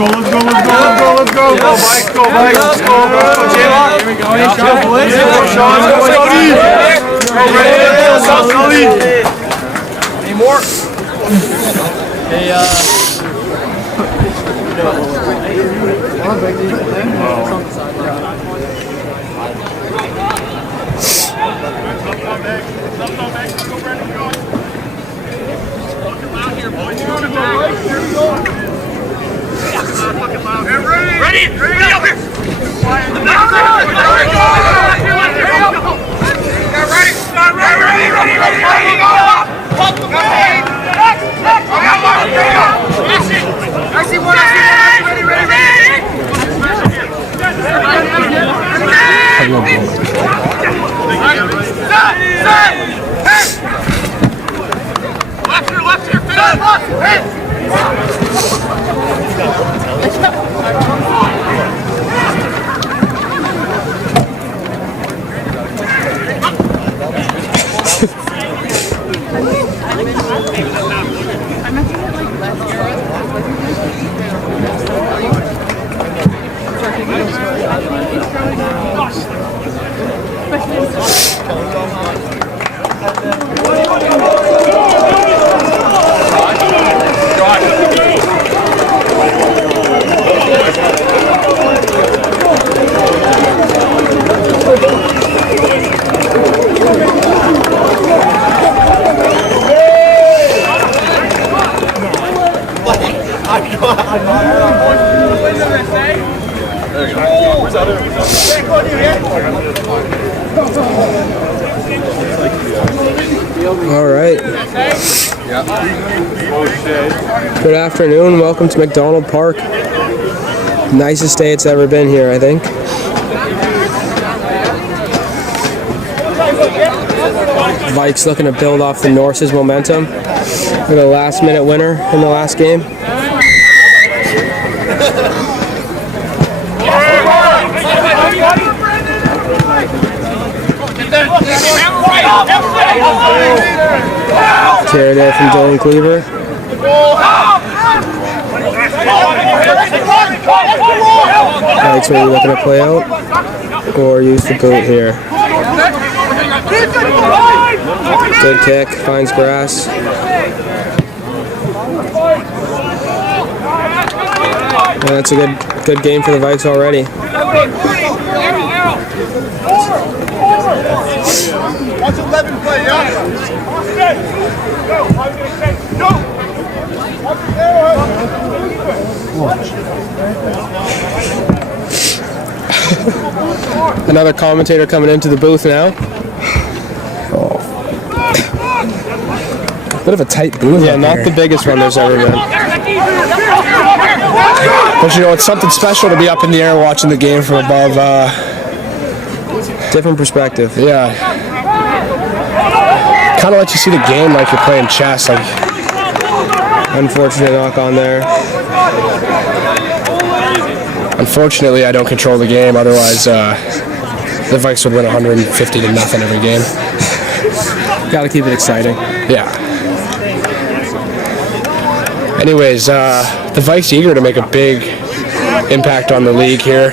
go, let's go, let's go, let's go, let's go. Go, Vikes, go, Vikes, let's go, go, JBAA. Here we go, Sean, boys. Go, Sean, go, Cody. Go, ready, let's go, Cody. Any more? Hey, Ready up here! Left here, All right. Good afternoon. Welcome to McDonald Park. Nicest day it's ever been here, I think. Vikes looking to build off the Norse's momentum. With a last-minute winner in the last game. Care there from Dylan Cleaver. Vikes are you looking to play out or use the boot here? Good kick, finds grass. Yeah, that's a good game for the Vikes already. Watch 11 play, yeah? Another commentator coming into the booth now. Bit of a tight booth. Yeah, not the biggest one there's ever been. But you know, it's something special to be up in the air watching the game from above. Different perspective. Yeah. Kind of let you see the game like you're playing chess. Like, unfortunate knock on there. Unfortunately, I don't control the game. Otherwise, the Vikes would win 150 to nothing every game. Got to keep it exciting. Yeah. Anyways, the Vikes eager to make a big impact on the league here.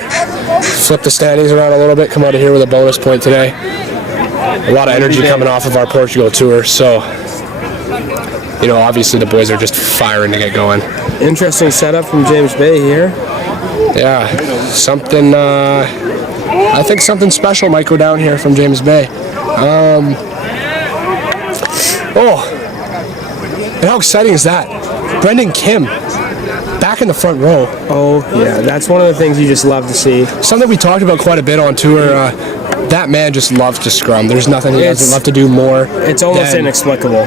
Flip the standings around a little bit. Come out of here with a bonus point today. A lot of energy coming off of our Portugal tour. So, you know, obviously the boys are just firing to get going. Interesting setup from JBAA here. Yeah, something. I think something special might go down here from JBAA. And how exciting is that? Brendan Kim, back in the front row. Oh, yeah, that's one of the things you just love to see. Something we talked about quite a bit on tour. That man just loves to scrum. There's nothing he doesn't love to do more. It's almost inexplicable.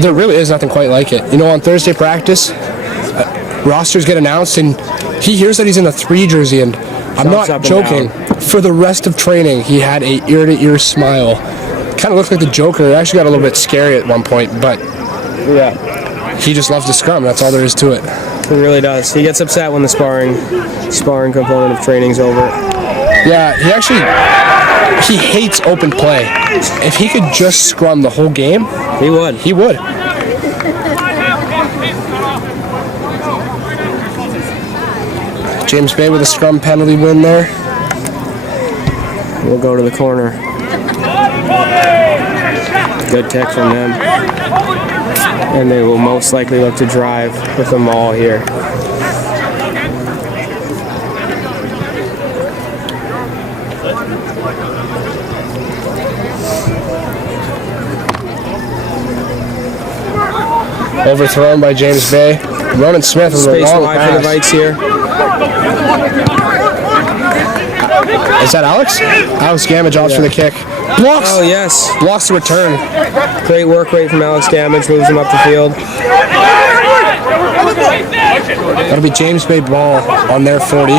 There really is nothing quite like it. You know, on Thursday practice, rosters get announced, and he hears that he's in a 3 jersey, and I'm not joking. For the rest of training, he had a ear-to-ear smile. Kind of looked like the Joker. It actually got a little bit scary at one point, but yeah, he just loves to scrum. That's all there is to it. It really does. He gets upset when the sparring component of training's over. Yeah, he hates open play. If he could just scrum the whole game, he would. He would. James Bay with a scrum penalty win there. We'll go to the corner. Good kick from them. And they will most likely look to drive with the maul here. Overthrown by James Bay. Ronan Smith with a Space long wide for the pass. Vikes here. Is that Alex? Alex Gamage opts for the kick. Blocks! Oh, yes. Blocks the return. Great work rate from Alex Gamage. Moves him up the field. That'll be James Bay ball on their 40.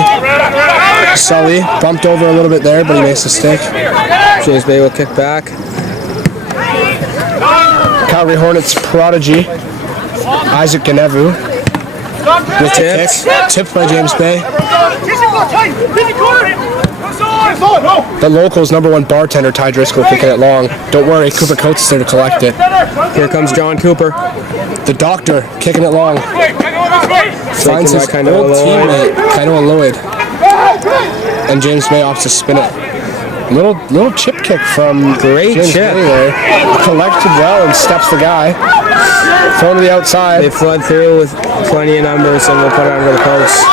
Sully bumped over a little bit there, but he makes the stick. James Bay will kick back. Calgary Hornets prodigy, Isaac Ganevu. With the kick. Tipped by James Bay. The locals' #1 bartender, Ty Driscoll, kicking it long. Don't worry, Cooper Coates is there to collect it. Here comes John Cooper. The doctor, kicking it long. Finds his Taken by old Kainoa teammate, Kainoa Lloyd. And James Bay opts to spin it. Little chip kick from Great James chip. Bay there. Collected well and steps the guy. Thrown to the outside. They flood through with plenty of numbers and we'll put it under the post.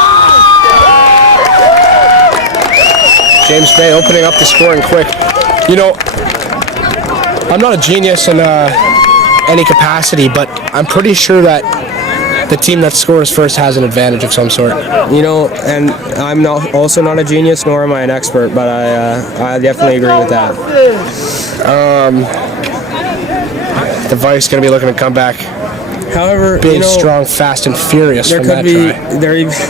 James Bay opening up the scoring quick. You know, I'm not a genius in any capacity, but I'm pretty sure that the team that scores first has an advantage of some sort. You know, and I'm also not a genius, nor am I an expert, but I definitely agree with that. The Vikes going to be looking to come back However, big, strong, fast, and furious there from could that be try.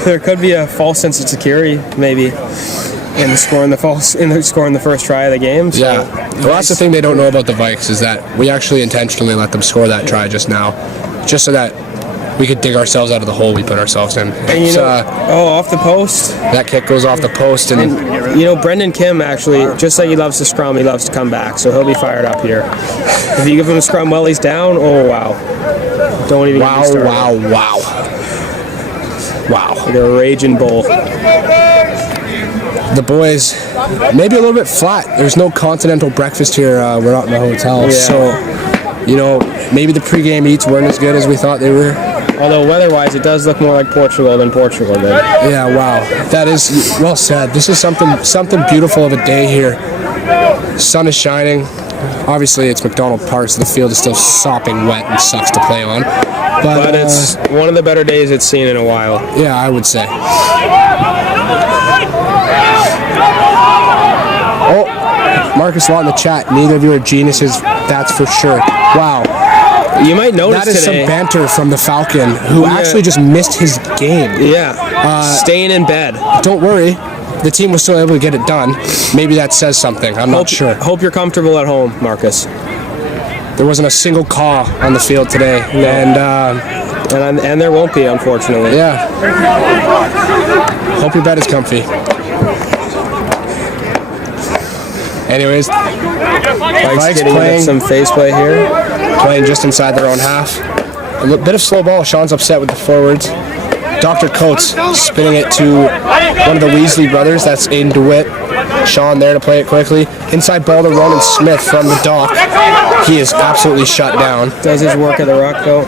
there could be a false sense of security, maybe, in scoring the first try of the game. So Yeah, well, that's the thing they don't know about the Vikes is that we actually intentionally let them score that try just now, just so that we could dig ourselves out of the hole we put ourselves in. And you know, off the post. That kick goes off the post, and You know, Brendan Kim actually, just like he loves to scrum, he loves to come back, so he'll be fired up here. If you give him a scrum while he's down, oh wow. Don't even get me started. wow. Like a raging bull. The boys, maybe a little bit flat. There's no continental breakfast here. We're not in the hotel, so, you know, maybe the pregame eats weren't as good as we thought they were. Although weather-wise, it does look more like Portugal than Portugal did. Yeah, wow. That is well said. This is something beautiful of a day here. Sun is shining. Obviously, it's McDonald Park, so the field is still sopping wet and sucks to play on. But it's one of the better days it's seen in a while. Yeah, I would say. Oh, Marcus Watt in the chat. Neither of you are geniuses, that's for sure. Wow. You might notice that is today, some banter from the Falcon, who actually just missed his game. Yeah, staying in bed. Don't worry, the team was still able to get it done. Maybe that says something. I'm not sure. Hope you're comfortable at home, Marcus. There wasn't a single call on the field today, and there won't be, unfortunately. yeah. Hope your bed is comfy. Anyways, Vikes getting playing some face play here. Playing just inside their own half. A bit of slow ball. Sean's upset with the forwards. Dr. Coates spinning it to one of the Weasley brothers. That's Aiden DeWitt. Sean there to play it quickly. Inside ball to Ronan Smith from the dock. He is absolutely shut down. Does his work at the ruck, though.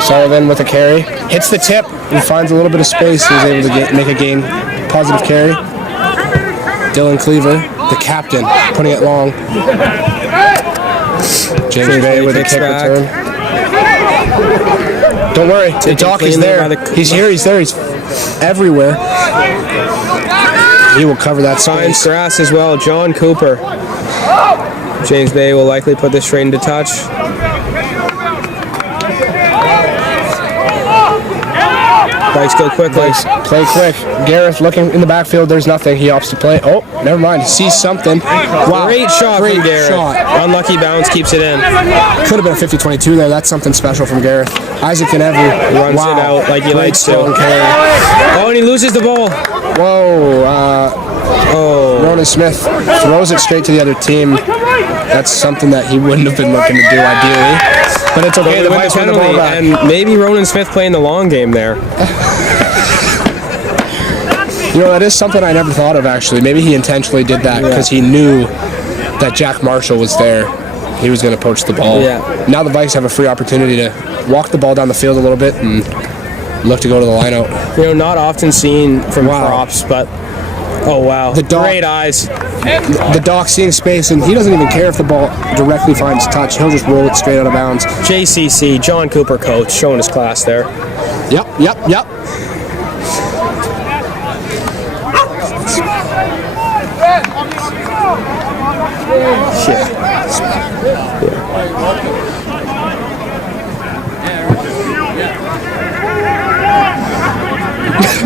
Sullivan with a carry. Hits the tip and finds a little bit of space. He's able to make a gain. Positive carry. Dylan Cleaver, the captain, putting it long. James Bay with a kick return. Don't worry, the dock is there. He's here, he's there, he's everywhere. He will cover that Finds space. grass as well. John Cooper. James Bay will likely put this straight into touch. Vikes go quickly. Play quick. Gareth looking in the backfield. There's nothing. He opts to play. Oh, never mind. He sees something. Wow. Great shot from Gareth. Shot. Unlucky bounce keeps it in. Could have been a 50-22 there. That's something special from Gareth. Isaac Ganevu Runs it out like he likes to. Oh, and he loses the ball. Whoa. Ronan Smith throws it straight to the other team. That's something that he wouldn't have been looking to do ideally. But it's okay. The penalty, and maybe Ronan Smith playing the long game there. You know, that is something I never thought of, actually. Maybe he intentionally did that because he knew that Jack Marshall was there. He was going to poach the ball. Yeah. Now the Vikes have a free opportunity to walk the ball down the field a little bit and look to go to the line out. You know, not often seen from props, but oh wow, great eyes. The Doc seeing space, and he doesn't even care if the ball directly finds touch. He'll just roll it straight out of bounds. JCC, John Cooper coach, showing his class there. Yep.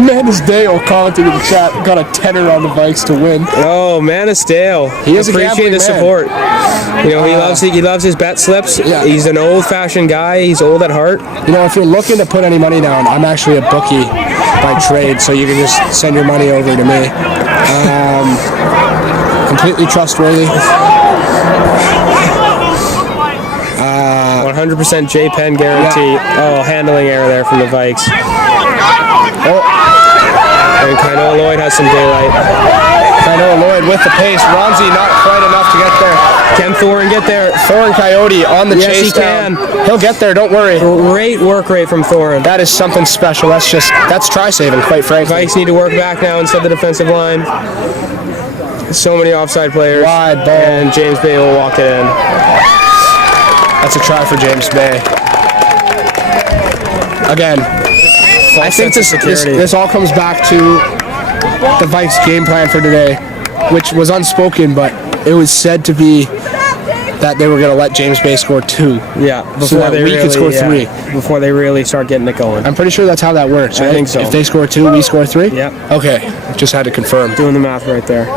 Manisdale commenting in the chat got a tenner on the Vikes to win. Oh, Manisdale. He is appreciate the support. You know, he loves his bet slips. Yeah. He's an old-fashioned guy. He's old at heart. You know, if you're looking to put any money down, I'm actually a bookie by trade, so you can just send your money over to me. Completely trustworthy. 100% J Penn guarantee. Oh, handling error there from the Vikes. And Kainoa Lloyd has some daylight. Kainoa Lloyd with the pace. Ronzi not quite enough to get there. Can Thorin get there? Thorin Coyote on the chase. Yes, he can. He'll get there, don't worry. Great work rate from Thorin. That is something special. That's try-saving, quite frankly. Vikes need to work back now inside the defensive line. So many offside players. Wide ball. And James Bay will walk it in. That's a try for James Bay. Again, I think this all comes back to the Vikes' game plan for today, which was unspoken, but it was said to be that they were going to let James Bay score 2. Yeah, before we could score 3. Before they really start getting it going. I'm pretty sure that's how that works, right? I think so. If they score 2, we score 3? Yep. Okay, just had to confirm. Doing the math right there.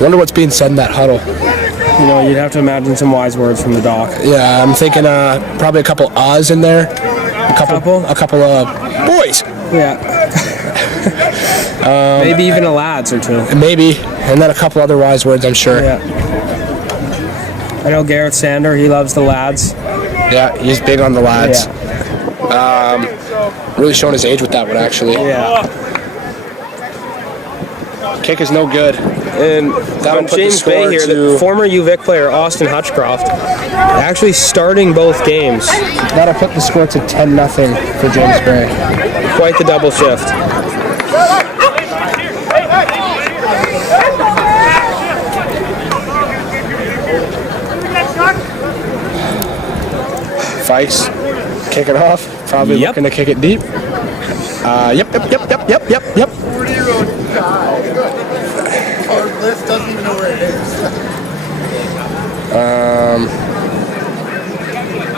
Wonder what's being said in that huddle. You know, you'd have to imagine some wise words from the Doc. Yeah, I'm thinking probably a couple ahs in there. A couple of boys. Yeah. Maybe even a lads or two. Maybe, and then a couple other wise words, I'm sure. Yeah. I know Garrett Sander, he loves the lads. Yeah, he's big on the lads. Yeah. Really showing his age with that one, actually. Yeah. Kick is no good. And James Bay here, the former UVic player Austin Hutchcroft, actually starting both games. That'll put the score to 10-0 for James Bay. Quite the double shift. Vikes kick it off. Probably looking to kick it deep. Yep. Our list doesn't even know where it is.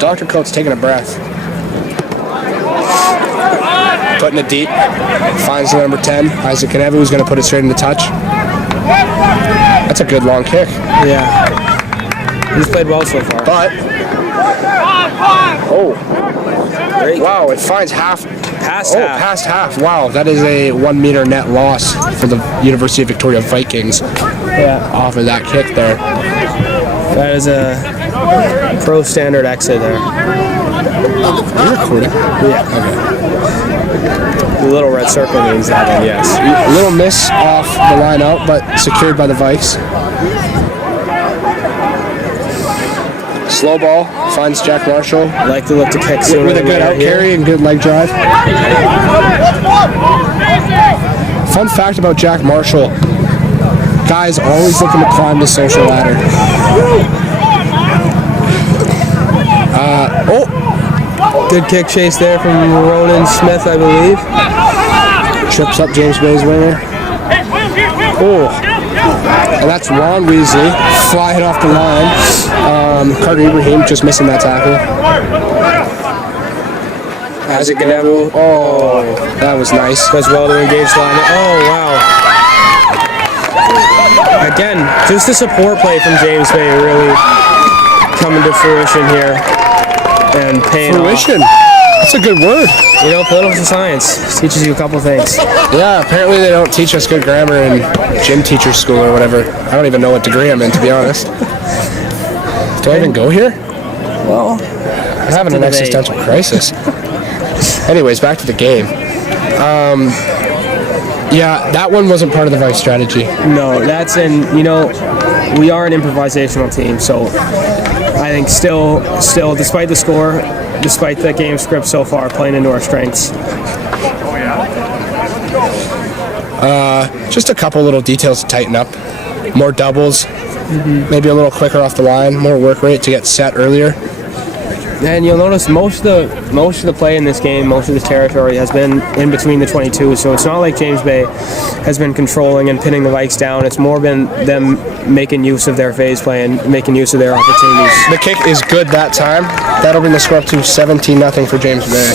Dr. Coates taking a breath. Putting it deep. Finds the number 10. Isaac Kanevu, who's going to put it straight into touch. That's a good long kick. Yeah. He's played well so far. But, Great. wow, it finds half. Past half. Past half. Wow, that is a 1 meter net loss for the University of Victoria Vikings. Yeah. Off of that kick there. That is a pro standard exit there. Are you recording? Yeah. Okay. The little red circle means that, and yes. A little miss off the line out, but secured by the Vikes. Slow ball, finds Jack Marshall. Like to look to kick sooner With a good out carry and good leg drive. Fun fact about Jack Marshall. Guys always looking to climb the social ladder. Good kick chase there from Ronan Smith, I believe. Trips up James Bay's winger. And that's Ron Weasley flying off the line. Carter Ibrahim just missing that tackle. Isaac Kanevu. Oh, that was nice. Does well to engage the line. Oh, wow. Again, just the support play from James Bay really coming to fruition here and paying off. That's a good word. You know, political science teaches you a couple things. Yeah, apparently they don't teach us good grammar in gym teacher school or whatever. I don't even know what degree I'm in, to be honest. Do I even go here? Well, having an existential crisis. Anyways, back to the game. Yeah, that one wasn't part of the Vikes strategy. No, that's we are an improvisational team, so I think still, despite the score, despite the game script so far, playing into our strengths. Just a couple little details to tighten up. More doubles, maybe a little quicker off the line, more work rate to get set earlier. And you'll notice most of the play in this game, most of the territory has been in between the 22. So it's not like James Bay has been controlling and pinning the Vikes down. It's more been them making use of their phase play and making use of their opportunities. The kick is good that time. That'll bring the score up to 17-0 for James Bay.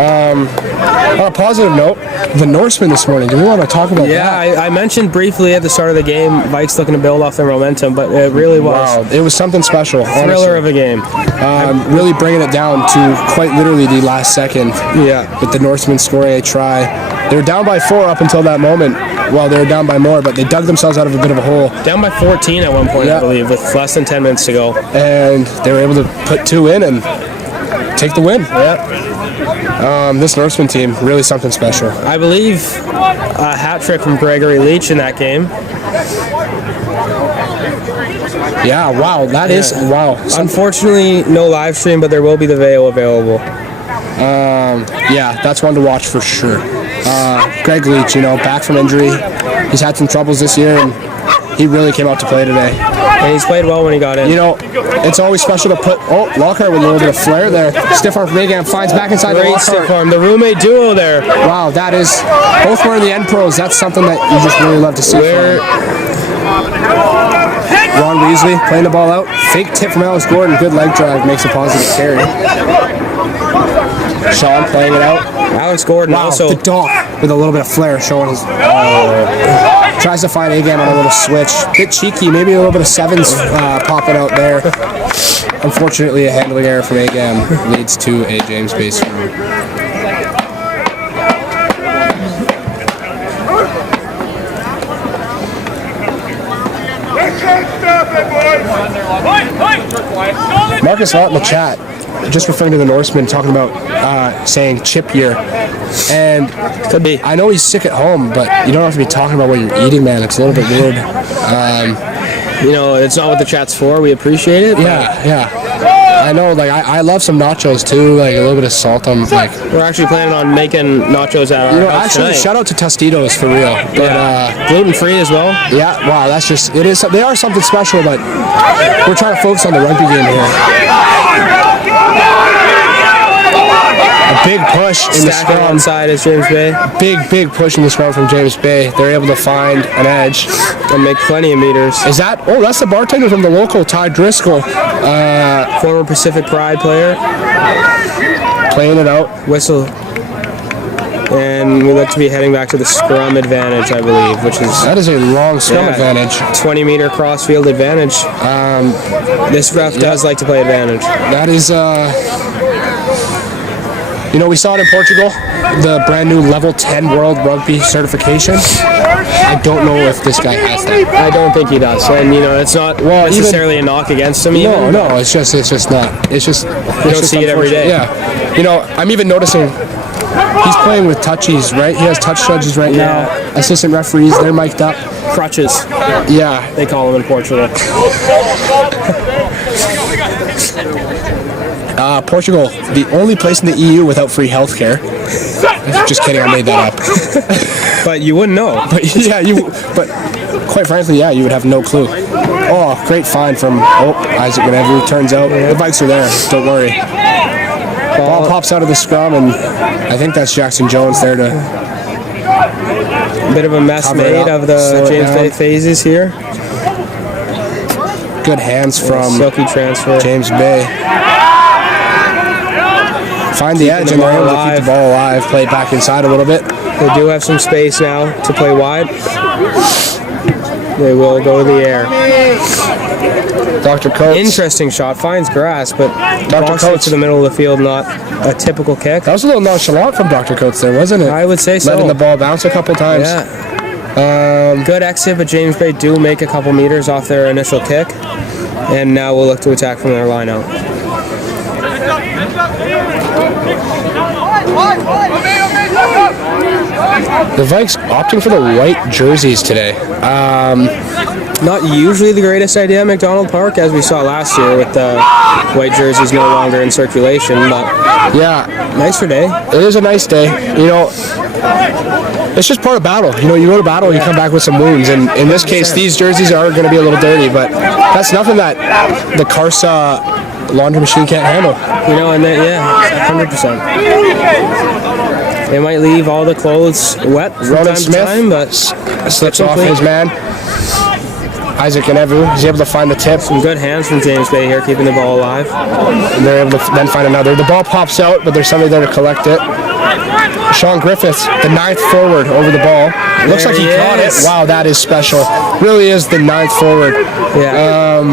On a positive note, the Norsemen this morning. Do we want to talk about that? Yeah, I mentioned briefly at the start of the game, Vikes looking to build off their momentum, but it really was. Wow, it was something special. Thriller of a game. Really bringing it down to quite literally the last second. Yeah. With the Norsemen scoring a try. They were down by 4 up until that moment. Well, they were down by more, but they dug themselves out of a bit of a hole. Down by 14 at one point, I believe, with less than 10 minutes to go. And they were able to put 2 in and take the win. Yeah. This Norseman team, really something special. I believe a hat trick from Gregory Leach in that game. Yeah, wow, that is wow. Unfortunately, no live stream, but there will be the VAO available. Yeah, that's one to watch for sure. Greg Leach, back from injury. He's had some troubles this year, and he really came out to play today. And he's played well when he got in. It's always special to put... Oh, Lockhart with a little bit of flair there. Stiff arm from Agam finds back inside the Lockhart. Stiff arm. The roommate duo there. Wow, that is... Both were in the end pros. That's something that you just really love to see. Ron Weasley playing the ball out. Fake tip from Alex Gordon. Good leg drive. Makes a positive carry. Sean playing it out. Alex Gordon also... the dog with a little bit of flair showing his... tries to find Agam on a little switch. Bit cheeky, maybe a little bit of sevens popping out there. Unfortunately, a handling error from Agam leads to a James Bay screw. Marcus Hart in the chat, just referring to the Norseman, talking about saying chip year. And could be. I know he's sick at home, but you don't have to be talking about what you're eating, man. It's a little bit weird. It's not what the chat's for. We appreciate it. Yeah. I know, I love some nachos too, a little bit of salt on, We're actually planning on making nachos at our house actually, tonight. shout out to Tostitos for real. But, gluten-free as well. Yeah, wow, that's just, they are something special, but we're trying to focus on the rugby game here. A big push in the scrum. Inside is James Bay. Big push in the scrum from James Bay. They're able to find an edge and make plenty of meters. Is that? Oh, that's the bartender from the local, Ty Driscoll. Former Pacific Pride player. Playing it out. Whistle. And we look to be heading back to the scrum advantage, I believe, which is... That is a long scrum advantage. 20-meter cross-field advantage. This ref does like to play advantage. That is... we saw it in Portugal, the brand new level 10 World Rugby certification. I don't know if this guy has that. I don't think he does. And, it's not necessarily a knock against him. No, it's just not. It's just... You don't see it every day. Yeah. I'm even noticing he's playing with touchies, right? He has touch judges right now. Assistant referees, they're mic'd up. Crutches. Yeah. They call them in Portugal. Portugal, the only place in the EU without free healthcare. Just kidding, I made that up. But you wouldn't know. But quite frankly, you would have no clue. Oh, great find from Isaac whenever. Turns out the Vikes are there. Don't worry. Ball pops out of the scrum, and I think that's Jackson Jones there to... Bit of a mess made of the James Bay phases here. Good hands from silky transfer. James Bay. Find the edge and they're able to keep the ball alive. Play it back inside a little bit. They do have some space now to play wide. They will go to the air. Dr. Coates. Interesting shot. Finds grass, but Dr. Coates to the middle of the field. Not a typical kick. That was a little nonchalant from Dr. Coates there, wasn't it? I would say so. Letting the ball bounce a couple times. Yeah. Good exit, but James Bay do make a couple meters off their initial kick. And now we'll look to attack from their line out. The Vikes opting for the white jerseys today. Not usually the greatest idea at McDonald Park, as we saw last year with the white jerseys no longer in circulation, but yeah, nicer day. It is a nice day. You know, it's just part of battle. You know, you go to battle, you come back with some wounds, and in this case, these jerseys are going to be a little dirty, but that's nothing that the Carsa laundry machine can't handle. You know, and 100%. They might leave all the clothes wet from Ronan time Smith to time, but slips off his man. Isaac and Evu, he's able to find the tip. Some good hands from James Bay here, keeping the ball alive. And they're able to then find another. The ball pops out, but there's somebody there to collect it. Sean Griffiths, the 9th forward over the ball. Looks like he caught it. Wow, that is special. Really is the 9th forward. Yeah.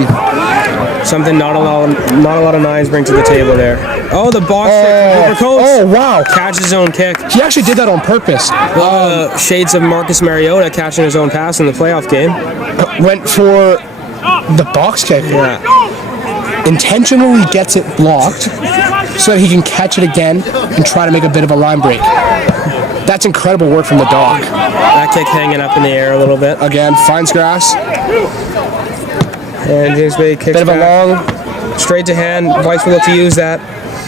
Something not a lot of nines bring to the table there. Oh, the box kick. Oh, wow. Catches his own kick. He actually did that on purpose. Shades of Marcus Mariota catching his own pass in the playoff game. Went for the box kick. Yeah. Intentionally gets it blocked so that he can catch it again and try to make a bit of a line break. That's incredible work from the dog. That kick hanging up in the air a little bit. Again, finds grass. And James Bay kicks bit of a long, straight to hand. Vikes will look to use that.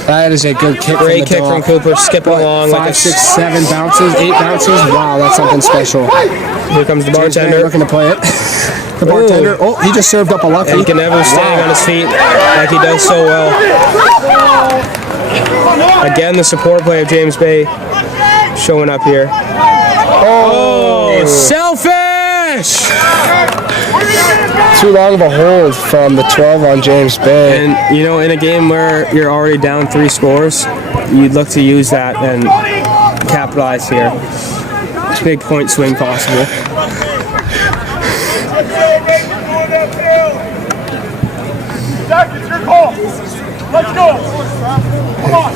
That is a good kick. Great kick from Cooper. Skipping along. 5, 6, 7 bounces, 8 bounces. Wow, that's something special. Here comes the bartender. Looking to play it. The bartender. Oh, he just served up a lucky. And Canevo staying on his feet like he does so well. Again, the support play of James Bay showing up here. Oh, selfish! Too long of a hold from the 12 on James Bay. And, you know, in a game where you're already down 3 scores, you'd look to use that and capitalize here. Big point swing possible. Zach, it's your call. Let's go. Come on.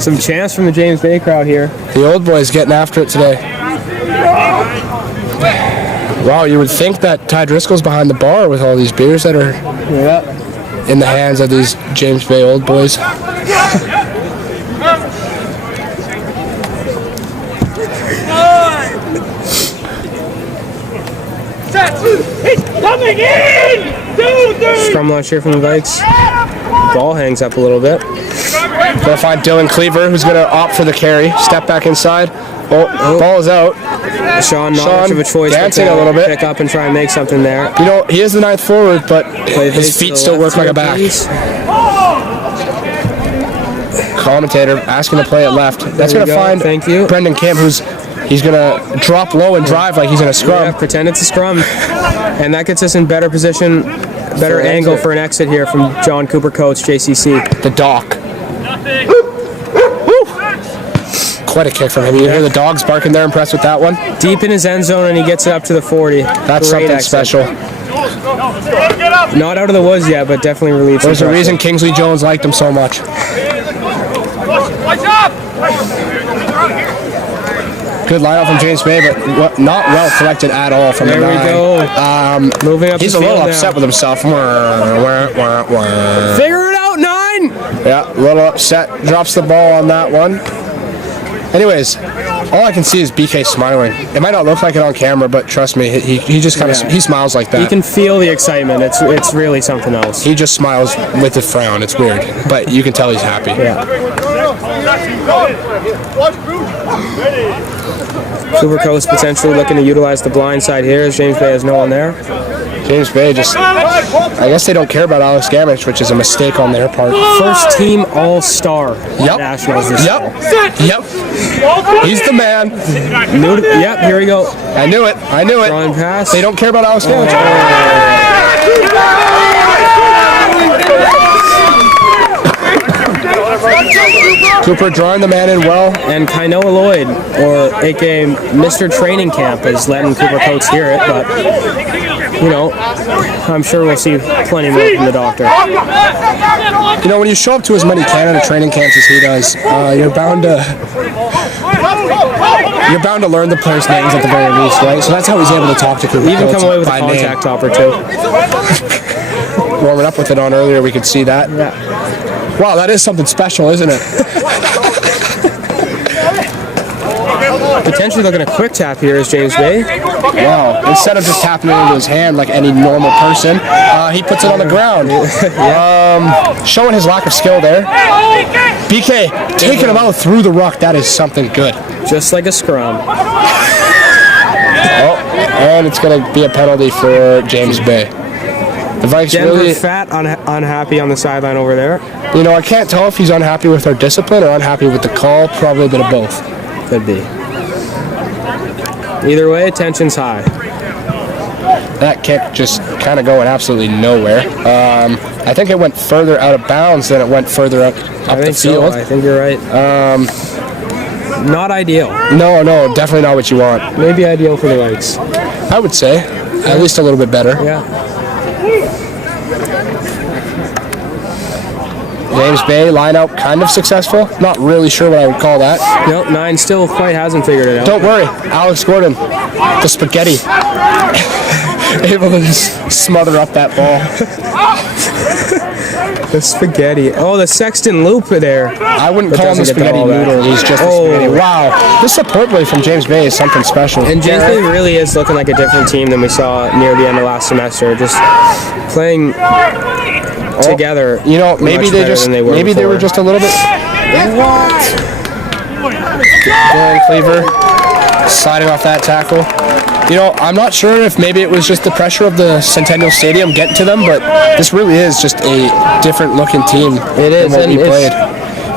Some chance from the James Bay crowd here. The old boys getting after it today. Wow, you would think that Ty Driscoll's behind the bar with all these beers that are in the hands of these James Bay old boys. Coming in! Scrum launch here from the Vikes. Ball hangs up a little bit. Gonna find Dylan Cleaver, who's gonna opt for the carry. Step back inside. Oh, ball is out. Sean, not much of a choice, dancing a little bit. Pick up and try and make something there. You know, he is the 9th forward, but his feet still work like a back. Commentator asking to play it left. That's gonna find Brendan Kemp, he's gonna drop low and drive like he's in a scrum. Yeah, pretend it's a scrum. And that gets us in better position, better angle for an exit here from John Cooper Coates, JCC. The dock. Quite a kick from him. You hear the dogs barking. They're impressed with that one. Deep in his end zone, and he gets it up to the 40. That's Great something exit. special. Not out of the woods yet, but definitely relieves. There's a reason Kingsley Jones liked him so much. Good lineup from James Bay, but not well collected at all from the 9. There we go. Moving up. He's a little upset with himself. Figure it out, 9. Yeah, a little upset. Drops the ball on that one. Anyways, all I can see is BK smiling. It might not look like it on camera, but trust me, he just kind of he smiles like that. You can feel the excitement. It's really something else. He just smiles with a frown. It's weird, but you can tell he's happy. Yeah. Cooper Coast potentially looking to utilize the blind side here as James Bay has no one there. James Bay just, I guess they don't care about Alex Gamich, which is a mistake on their part. First team All-Star Nationals this year. Yep. He's the man. Yep, here we go. I knew it. Run pass. They don't care about Alex Gamich. Cooper drawing the man in well. And Kainoa Lloyd, or aka Mr. Training Camp, is letting Cooper Coates hear it, but you know, I'm sure we'll see plenty more from the doctor. You know, when you show up to as many Canada training camps as he does, you're bound to learn the players' names at the very least, right? So that's how he's able to talk to Cooper Even Coates come away with a by contact top or two. Warming up with it on earlier, we could see that. Yeah. Wow, that is something special, isn't it? Potentially looking at a quick tap here is James Bay. Wow. Instead of just tapping it into his hand like any normal person, he puts it on the ground. Showing his lack of skill there. BK taking him out through the ruck. That is something good. Just like a scrum. Oh, and it's going to be a penalty for James Bay. The Vikes Denver really Fat unhappy on the sideline over there. You know, I can't tell if he's unhappy with our discipline or unhappy with the call. Probably a bit of both. Could be. Either way, tension's high. That kick just kind of going absolutely nowhere. I think it went further out of bounds than it went further up the field. I think you're right. Not ideal. No, definitely not what you want. Maybe ideal for the Vikes. I would say. At least a little bit better. Yeah. James Bay line out kind of successful. Not really sure what I would call that. Nope, 9 still quite hasn't figured it out. Don't worry, Alex Gordon, the spaghetti, able to just smother up that ball. The spaghetti. Oh, the Sexton loop there. I wouldn't call him the spaghetti noodle. He's just a spaghetti. Wow, this support play from James Bay is something special. And James Bay really is looking like a different team than we saw near the end of last semester. Just playing together. You know, maybe they were just a little bit. Going Cleaver, sliding off that tackle. You know, I'm not sure if maybe it was just the pressure of the Centennial Stadium getting to them, but this really is just a different looking team than what we played.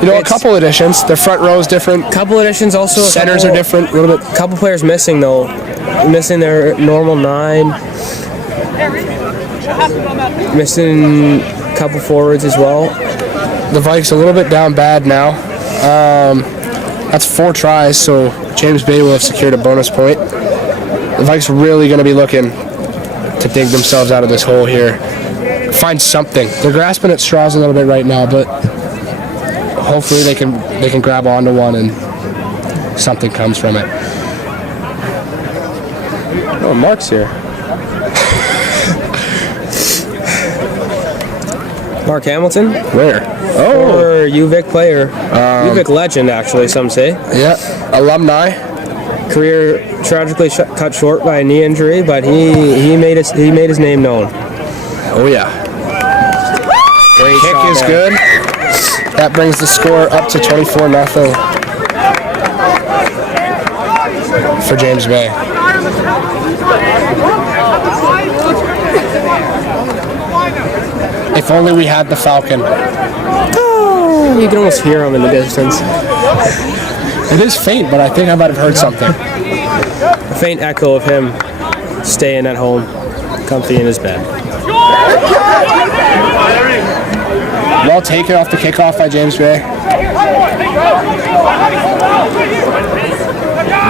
You know, a couple additions. Their front row is different. Couple additions also. Centers are different a little bit. Couple players missing though. Missing their normal 9. Missing a couple forwards as well. The Vikes a little bit down bad now. That's 4 tries, so James Bay will have secured a bonus point. The Vikes really going to be looking to dig themselves out of this hole here. Find something. They're grasping at straws a little bit right now, but hopefully they can grab onto one and something comes from it. Oh, Mark's here. Mark Hamilton? Where? Or UVic player. UVic legend, actually, some say. Yeah, alumni. Career tragically cut short by a knee injury, but he made his name known. Oh yeah. Great Kick is good. That brings the score up to 24-0 for James Bay. If only we had the Falcon. Oh, you can almost hear him in the distance. It is faint, but I think I might have heard something. A faint echo of him staying at home, comfy in his bed. Well taken off the kickoff by James Bay.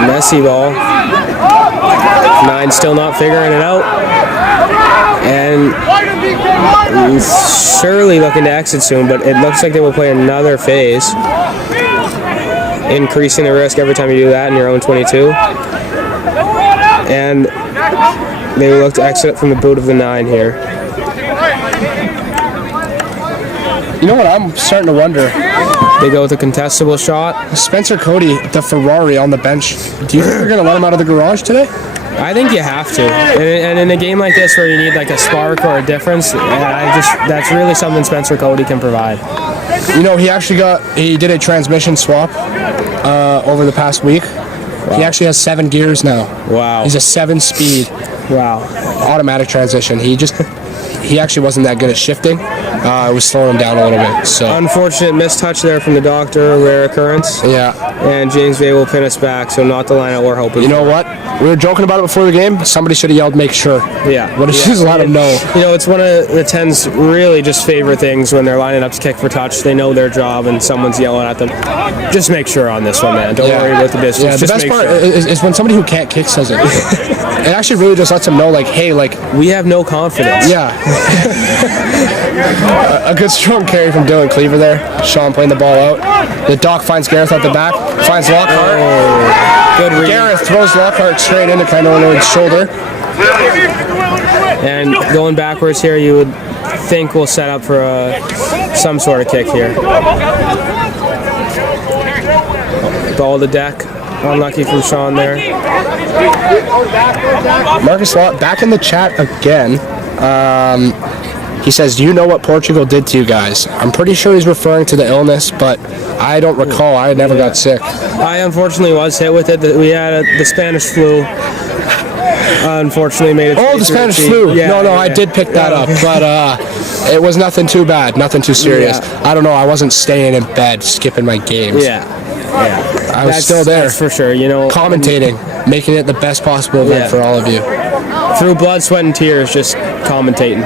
Messy ball. 9 still not figuring it out. And surely looking to exit soon, but it looks like they will play another phase. Increasing the risk every time you do that in your own 22. And they will look to exit from the boot of the 9 here. You know what I'm starting to wonder? They go with a contestable shot. Spencer Cody, the Ferrari on the bench. Do you think they're going to let him out of the garage today? I think you have to. And in a game like this where you need like a spark or a difference, that's really something Spencer Cody can provide. You know, he did a transmission swap over the past week. Wow. He actually has 7 gears now. Wow. He's a 7-speed. Wow. Automatic transmission. He he actually wasn't that good at shifting. It was slowing him down a little bit. So unfortunate missed touch there from the doctor, a rare occurrence. Yeah. And James Bay will pin us back, so not the lineup we're hoping. You know what? We were joking about it before the game. Somebody should have yelled, "Make sure." Yeah. But it's just let them know. You know, it's one of the 10's really just favorite things when they're lining up to kick for touch. They know their job, and someone's yelling at them. Just make sure on this one, man. Don't worry about the distance. Yeah, the best part is when somebody who can't kick says it. It actually really just lets them know, like, hey, like, we have no confidence. Yeah. A good strong carry from Dylan Cleaver there. Sean playing the ball out. The Doc finds Gareth at the back. Finds Lockhart. Good read. Gareth throws Lockhart straight into kind of Leonard's shoulder. And going backwards here, you would think we'll set up for some sort of kick here. Ball to deck. Unlucky from Sean there. Marcus Lott back in the chat again. He says, "Do you know what Portugal did to you guys?" I'm pretty sure he's referring to the illness, but I don't recall. I never got sick. I unfortunately was hit with it. We had the Spanish flu. Unfortunately made it. Oh, the Spanish flu. Yeah, no, I did pick that up, but it was nothing too bad, nothing too serious. I don't know. I wasn't staying in bed, skipping my games. I was still there. That's for sure. You know, commentating, making it the best possible event for all of you. Through blood, sweat, and tears, just commentating.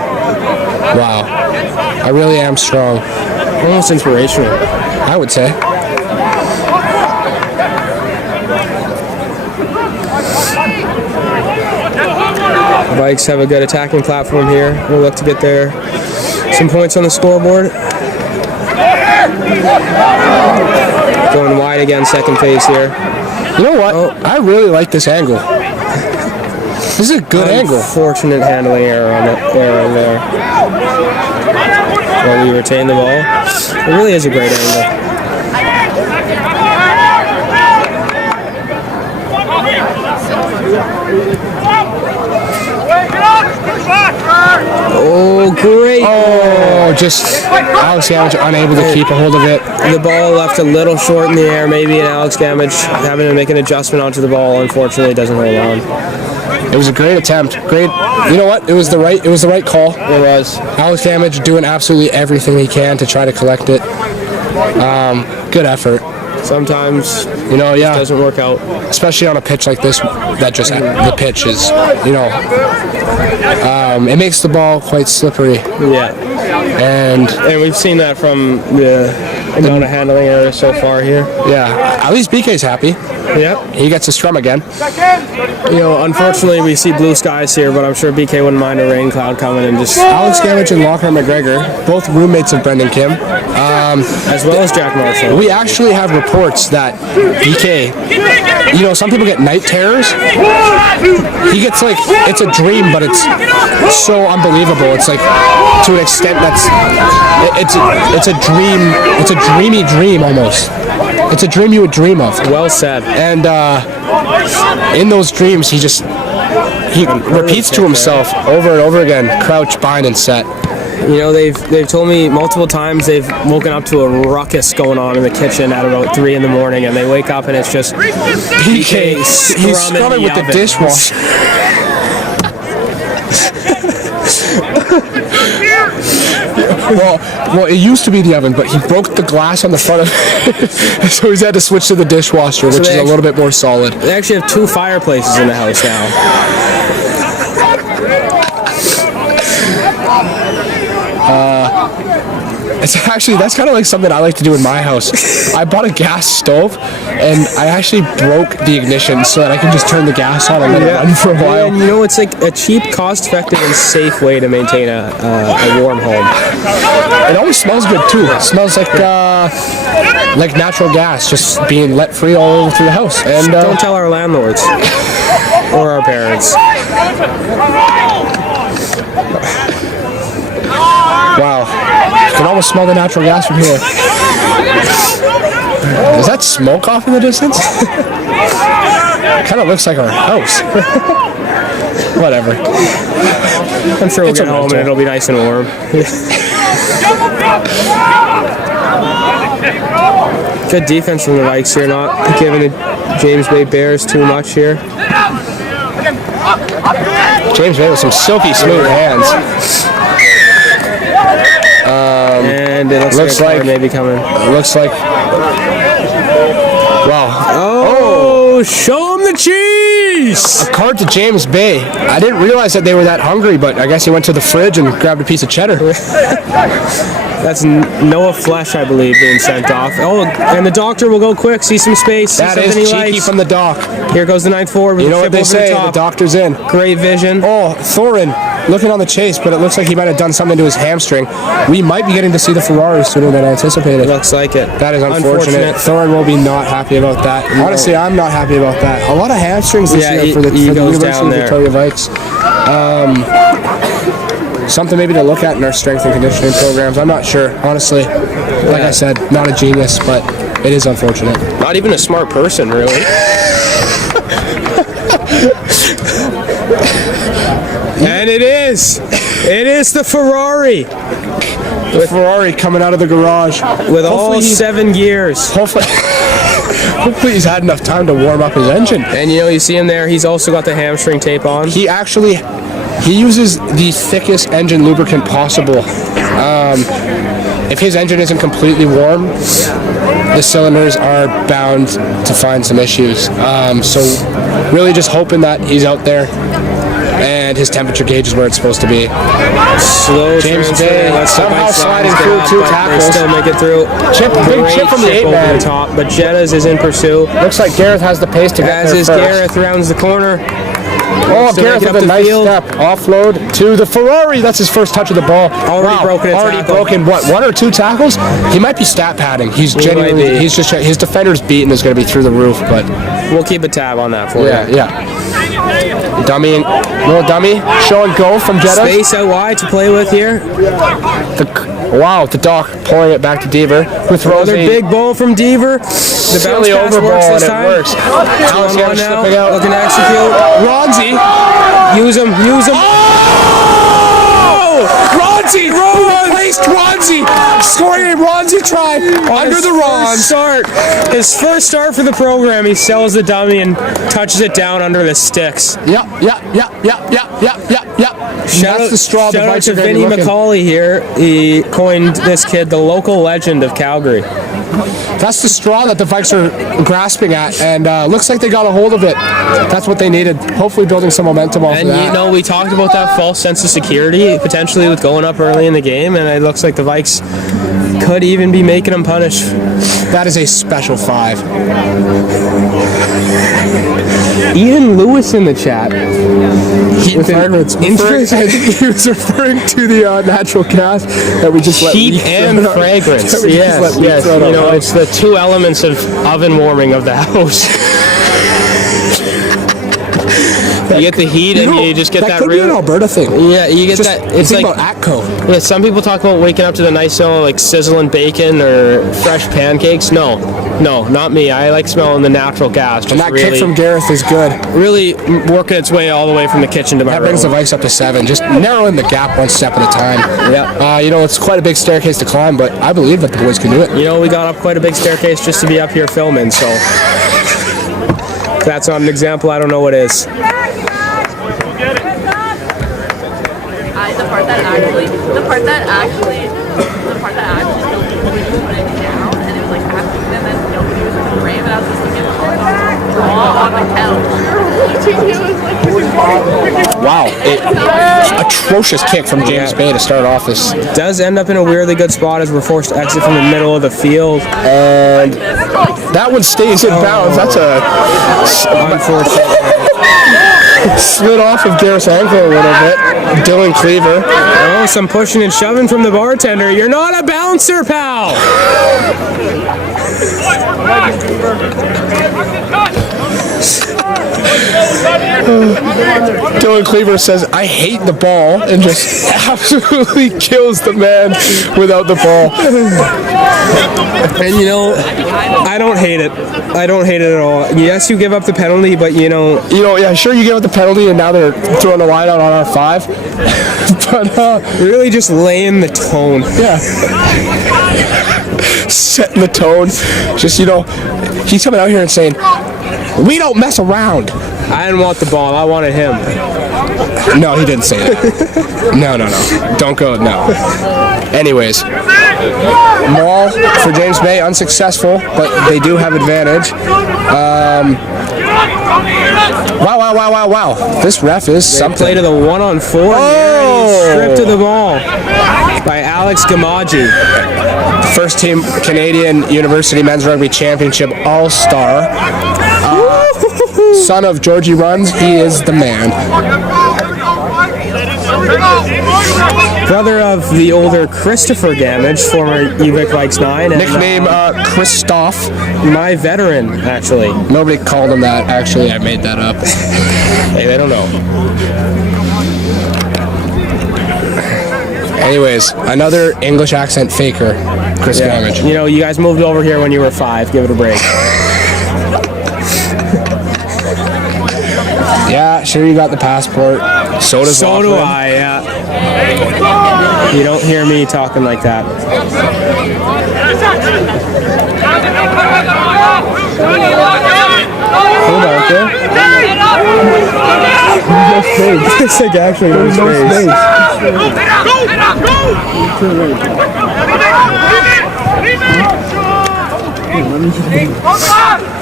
Wow, I really am strong. Almost inspirational, I would say. Vikes have a good attacking platform here. We'll look to get there. Some points on the scoreboard. Going wide again, second phase here. You know what? I really like this angle. This is a good angle. Unfortunate handling error on there. Well, we retain the ball. It really is a great angle. Oh, great. Oh, just Alex Gamage unable to keep a hold of it. The ball left a little short in the air, maybe, and Alex Gamage having to make an adjustment onto the ball. Unfortunately, it doesn't hold on. It was a great attempt. Great. You know what? It was the right call. It was. Alex Gamage doing absolutely everything he can to try to collect it. Good effort. Sometimes, you know, it doesn't work out. Especially on a pitch like this, that just the pitch is, you know, it makes the ball quite slippery. Yeah. And we've seen that from the amount of handling errors so far here. Yeah. At least BK's happy. Yep. He gets a scrum again. You know, unfortunately, we see blue skies here, but I'm sure BK wouldn't mind a rain cloud coming and just... Alex Gamage and Lockhart McGregor, both roommates of Brendan Kim. As well as Jack Marshall. We actually have reports that BK, you know, some people get night terrors. He gets, like, it's a dream, but it's so unbelievable. It's, like, to an extent that's... It's a dream. It's a dreamy dream, almost. It's a dream you would dream of. Well said. And in those dreams, he repeats to himself over and over again, crouch, bind, and set. You know, they've told me multiple times they've woken up to a ruckus going on in the kitchen at about 3 in the morning, and they wake up and it's just BK he's scrumming with the dishwasher. Well, it used to be the oven, but he broke the glass on the front of it, so he's had to switch to the dishwasher, which is a little bit more solid. They actually have 2 fireplaces in the house now. That's kind of like something I like to do in my house. I bought a gas stove, and I actually broke the ignition so that I can just turn the gas on and let it run for a while. And you know, it's like a cheap, cost-effective, and safe way to maintain a warm home. It always smells good too. It smells like natural gas just being let free all over through the house. And don't tell our landlords or our parents. Wow. You can almost smell the natural gas from here. Is that smoke off in the distance? Kind of looks like our house. Whatever. I'm sure we'll get home and it'll be nice and warm. Good defense from the Vikes here, not giving the James Bay Bears too much here. James Bay with some silky smooth hands. And it looks like a card may be coming. It looks like. Wow. Oh, show him the cheese! A card to James Bay. I didn't realize that they were that hungry, but I guess he went to the fridge and grabbed a piece of cheddar. That's Noah Flesh, I believe, being sent off. Oh, and the doctor will go quick, see some space. That is cheeky from the doc. Here goes the ninth forward with you know the what they say, the doctor's in. Great vision. Oh, Thorin looking on the chase, but it looks like he might have done something to his hamstring. We might be getting to see the Ferrari sooner than anticipated. Looks like it. That is unfortunate. Thorin will be not happy about that. No. Honestly, I'm not happy about that. A lot of hamstrings this year for the University of Victoria Vikes. Something maybe to look at in our strength and conditioning programs. I'm not sure, honestly. Like I said, not a genius, but it is unfortunate. Not even a smart person, really. And it is the Ferrari. The Ferrari coming out of the garage. With all 7 gears. Hopefully he's had enough time to warm up his engine. And you see him there, he's also got the hamstring tape on. He uses the thickest engine lubricant possible. If his engine isn't completely warm, the cylinders are bound to find some issues. So really just hoping that he's out there and his temperature gauge is where it's supposed to be. Slow James Bay somehow sliding through 2 tackles. They still make it through. Big chip from the 8-man. Top, but Jettas is in pursuit. Looks like Gareth has the pace to get there first. Gareth rounds the corner. Oh, Gareth with a nice step. Offload to the Ferrari. That's his first touch of the ball. Already broken what, 1 or 2 tackles? He might be stat padding. He's genuinely, his defender's beating is going to be through the roof, but we'll keep a tab on that for you. Yeah. Little dummy, show and go from Jetta. Space out wide to play with here. The doc pulling it back to Deaver. Who throws another big ball from Deaver. The bounce pass works this time. It works. Alexander slipping out. Looking to execute. Ronzi. Use him. Oh! Ronzi replaced Ronzi. Scoring a Ronzi try under the Rons. His first start for the program, he sells the dummy and touches it down under the sticks. Yep. That's the straw the Vikes are Vinny McCauley here. He coined this kid the local legend of Calgary. That's the straw that the Vikes are grasping at, and looks like they got a hold of it. That's what they needed. Hopefully building some momentum off of that. And we talked about that false sense of security, potentially with going up early in the game, and it looks like the Vikes could even be making them punish. That is a special 5. Ian Lewis in the chat. He was referring to the natural gas that we just let heat and fragrance. Yes. It's the 2 elements of oven warming of the house. You get the heat and you just get that could be an Alberta thing. Yeah, you get that. It's like about ATCO. Yeah, some people talk about waking up to the nice smell of like sizzling bacon or fresh pancakes. No, not me. I like smelling the natural gas. And that kick from Gareth is good. Really working its way all the way from the kitchen to my room. That brings the Vikes up to 7. Just narrowing the gap 1 step at a time. Yeah. It's quite a big staircase to climb, but I believe that the boys can do it. We got up quite a big staircase just to be up here filming. So if that's not an example, I don't know what is. The part that actually put it down, and it was like after and then nobody was in the frame, and I was just looking raw on the couch. Wow, atrocious kick from James Bay to start off this. Does end up in a weirdly good spot as we're forced to exit from the middle of the field. And that one stays in bounds. That's unfortunate. Slid off of Gareth's ankle a little bit. Dylan Cleaver. Oh, some pushing and shoving from the bartender. You're not a bouncer, pal! Dylan Cleaver says, I hate the ball, and just absolutely kills the man without the ball. And I don't hate it. I don't hate it at all. Yes, you give up the penalty, but yeah, sure, you give up the penalty, and now they're throwing the line out on our 5. But really just laying the tone. Yeah. Setting the tone. Just, he's coming out here and saying, We don't mess around. I didn't want the ball. I wanted him. No, he didn't say that. No. Don't go, no. Anyways, maul for James Bay, unsuccessful, but they do have advantage. Wow. This ref is something. Play to the 1-on-4. Oh! Stripped to the ball by Alex Gamaji. First team Canadian University Men's Rugby Championship All-Star. Son of Georgie Runs, he is the man. Brother of the older Christopher Gamage, former UVic Vikes 9. And, Nickname Christoph. My veteran, actually. Nobody called him that, actually. I made that up. Hey, they don't know. Anyways, another English accent faker, Chris Gamage. You know, you guys moved over here when you were 5. Give it a break. Yeah, sure you got the passport. So does So do Lachlan. I, yeah. You don't hear me talking like that. Hold on, okay? It's like actually no space.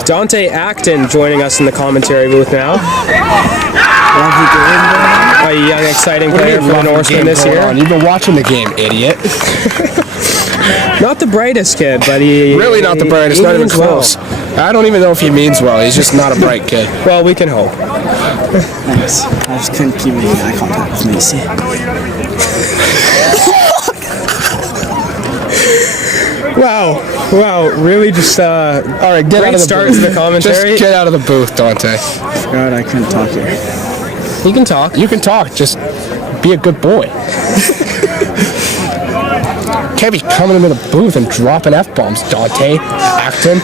Dante Acton joining us in the commentary booth now. A young, exciting player for the Norsemen this year. You've been watching the game, idiot. Not the brightest kid, but he... Really not the brightest, not even means well. close. I don't even know if he means well. He's just not a bright kid. Well, we can hope. Thanks. I just couldn't keep making eye contact with Macy. Wow, really just all right. Get Great out of the start booth. to the commentary. Just get out of the booth, Dante. God, I couldn't talk here. You can talk. You can talk. Just be a good boy. Can't be coming into the booth and dropping F-bombs, Dante. Acton.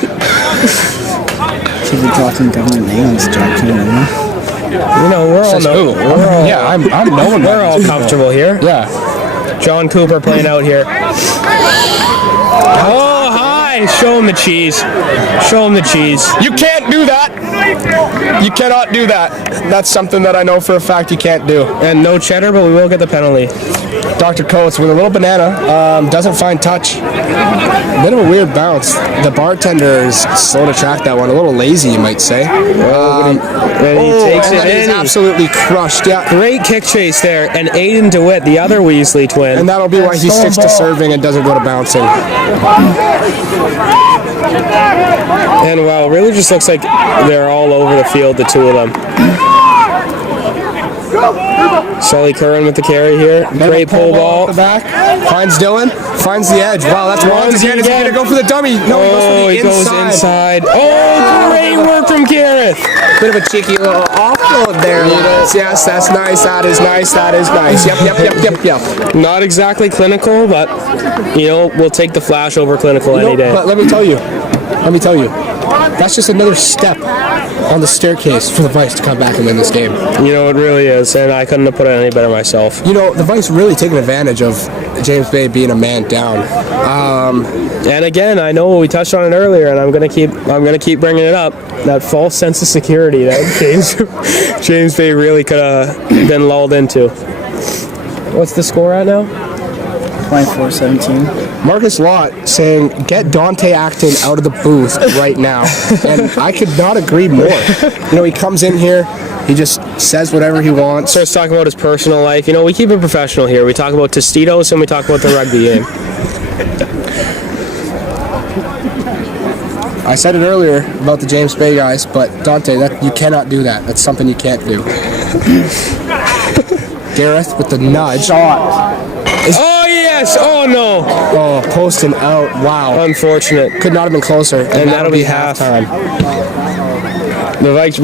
Should be dropping government names, Jackson. You know, we're all Says who? Yeah, I'm knowing. we're all comfortable here. Yeah. John Cooper playing out here. Oh, hi! Show him the cheese. Show him the cheese. You can't do that. You cannot do that. That's something that I know for a fact you can't do. And no cheddar, but we will get the penalty. Dr. Coates with a little banana, doesn't find touch. Bit of a weird bounce. The bartender is slow to track that one. A little lazy, you might say. And he takes and it he's in. absolutely crushed. Yeah. Great kick chase there. And Aiden DeWitt, the other Weasley twin. And that'll be why he sticks to serving and doesn't go to bouncing. And wow, it really just looks like they're all over the field, the two of them. Sully Curran with the carry here. Great pull ball. The back. Finds Dylan. Finds the edge. Wow, that's wrong again. Is he going to go for the dummy? No, he goes for the inside. Goes inside. Oh, great work from Gareth. Bit of a cheeky little offload there. Yes, that's nice. That is nice. That is nice. Yep. Not exactly clinical, but, you know, we'll take the flash over clinical any day. But let me tell you. That's just another step on the staircase for the Vice to come back and win this game. You know, it really is, and I couldn't have put it any better myself. You know, the Vice really taking advantage of James Bay being a man down. And again, I know we touched on it earlier, and I'm gonna keep bringing it up. That false sense of security that James Bay really could have been lulled into. What's the score at now? 24-17. Marcus Lott saying, get Dante Acton out of the booth right now. And I could not agree more. You know, he comes in here, he just says whatever he wants. Starts talking about his personal life. You know, we keep it professional here. We talk about Tostitos and we talk about the rugby game. I said it earlier about the James Bay guys, but Dante, that you cannot do that. That's something you can't do. Gareth with the nudge. Oh yes! Oh no! Oh, posting out. Wow. Unfortunate. Could not have been closer. And that'll be halftime. The Vikes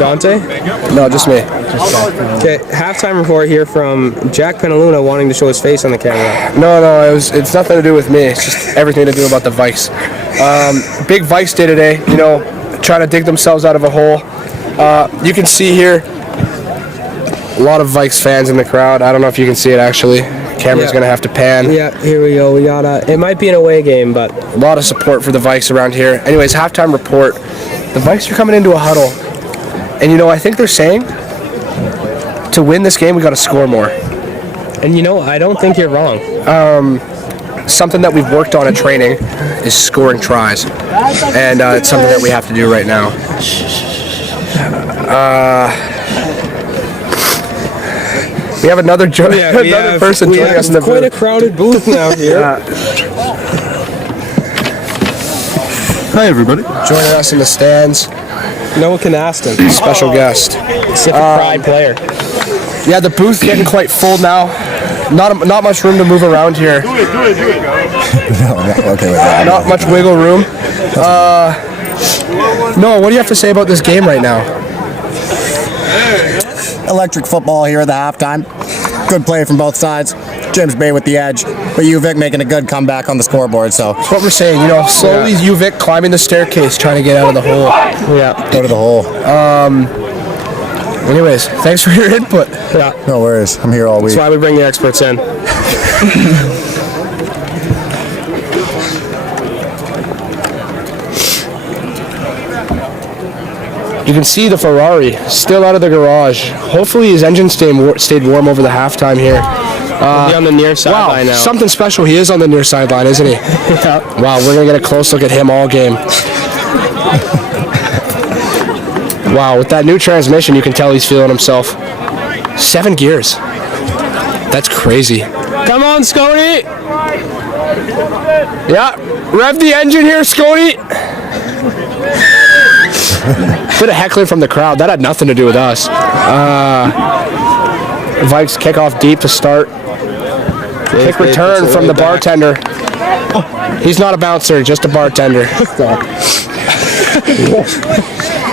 Dante? No, just me. Okay, halftime report here from Jack Penaluna wanting to show his face on the camera. No, it's nothing to do with me. It's just everything to do about the Vikes. Big Vikes day today, you know, trying to dig themselves out of a hole. You can see here a lot of Vikes fans in the crowd. I don't know if you can see it actually. Camera's gonna have to pan. Yeah, here we go. We got it might be an away game, but a lot of support for the Vikes around here. Anyways, halftime report. The Vikes are coming into a huddle. And you know, I think they're saying to win this game we gotta score more. And you know, I don't think you're wrong. Something that we've worked on in training is scoring tries. And it's something that we have to do right now. We have another person joining us in the booth. Quite a crowded booth now here. Hi, everybody. Joining us in the stands, No one can ask him. special guest. Except for Pride player. Yeah, the booth's getting quite full now. Not much room to move around here. No, I'm okay with that. Not much wiggle room. No, what do you have to say about this game right now? Electric football here at the halftime. Good play from both sides. James Bay with the edge, but UVic making a good comeback on the scoreboard. So That's what we're saying. You know, slowly UVic climbing the staircase, trying to get out of the hole. Yeah. go to the hole. Anyways, thanks for your input. Yeah. No worries. I'm here all week. That's why we bring the experts in. You can see the Ferrari still out of the garage. Hopefully his engine stayed warm over the halftime here. He'll be on the near sideline now. Something special. He is on the near sideline, isn't he? Yeah. Wow, we're going to get a close look at him all game. Wow, with that new transmission, you can tell he's feeling himself. 7 gears. That's crazy. Come on, Scotty! Yeah, rev the engine here, Scotty. Bit of heckling from the crowd. That had nothing to do with us. Vikes kick off deep to start. Kick return from the bartender. He's not a bouncer, just a bartender.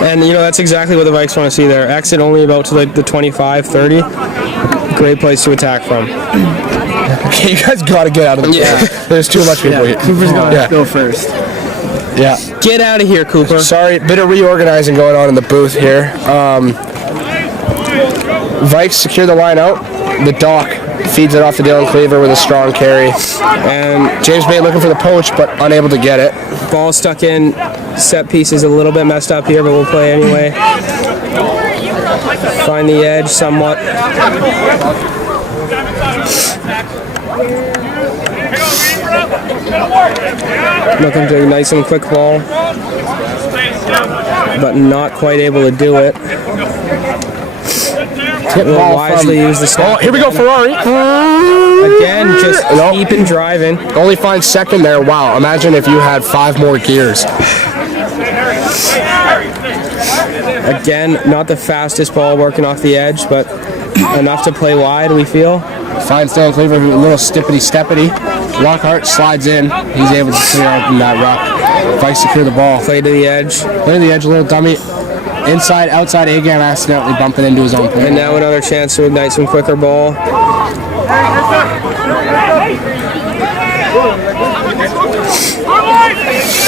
And you know, that's exactly what the Vikes want to see there. Exit only about to like the 25, 30. Great place to attack from. Okay, you guys gotta get out of the booth. There's too much people here. Cooper's gonna go first. Yeah. Get out of here, Cooper. Sorry, bit of reorganizing going on in the booth here. Vikes secure the line out. The Doc feeds it off to Dylan Cleaver with a strong carry. And James Bay looking for the poach, but unable to get it. Ball stuck in. Set piece is a little bit messed up here, but we'll play anyway. Find the edge somewhat. Looking to nice and quick ball, but not quite able to do it. Will wisely use the stop. Oh, here we go, Ferrari. Again, just keeping driving. Only finds second there. Wow, imagine if you had 5 more gears. Again, not the fastest ball working off the edge, but enough to play wide, we feel. Finds Dylan Cleaver with a little stippity-steppity. Lockhart slides in. He's able to clear out from that rock. Vikes secure the ball. Play to the edge. Play to the edge, a little dummy. Inside, outside, A-Gam accidentally bumping into his own play. And now another chance to ignite some quicker ball.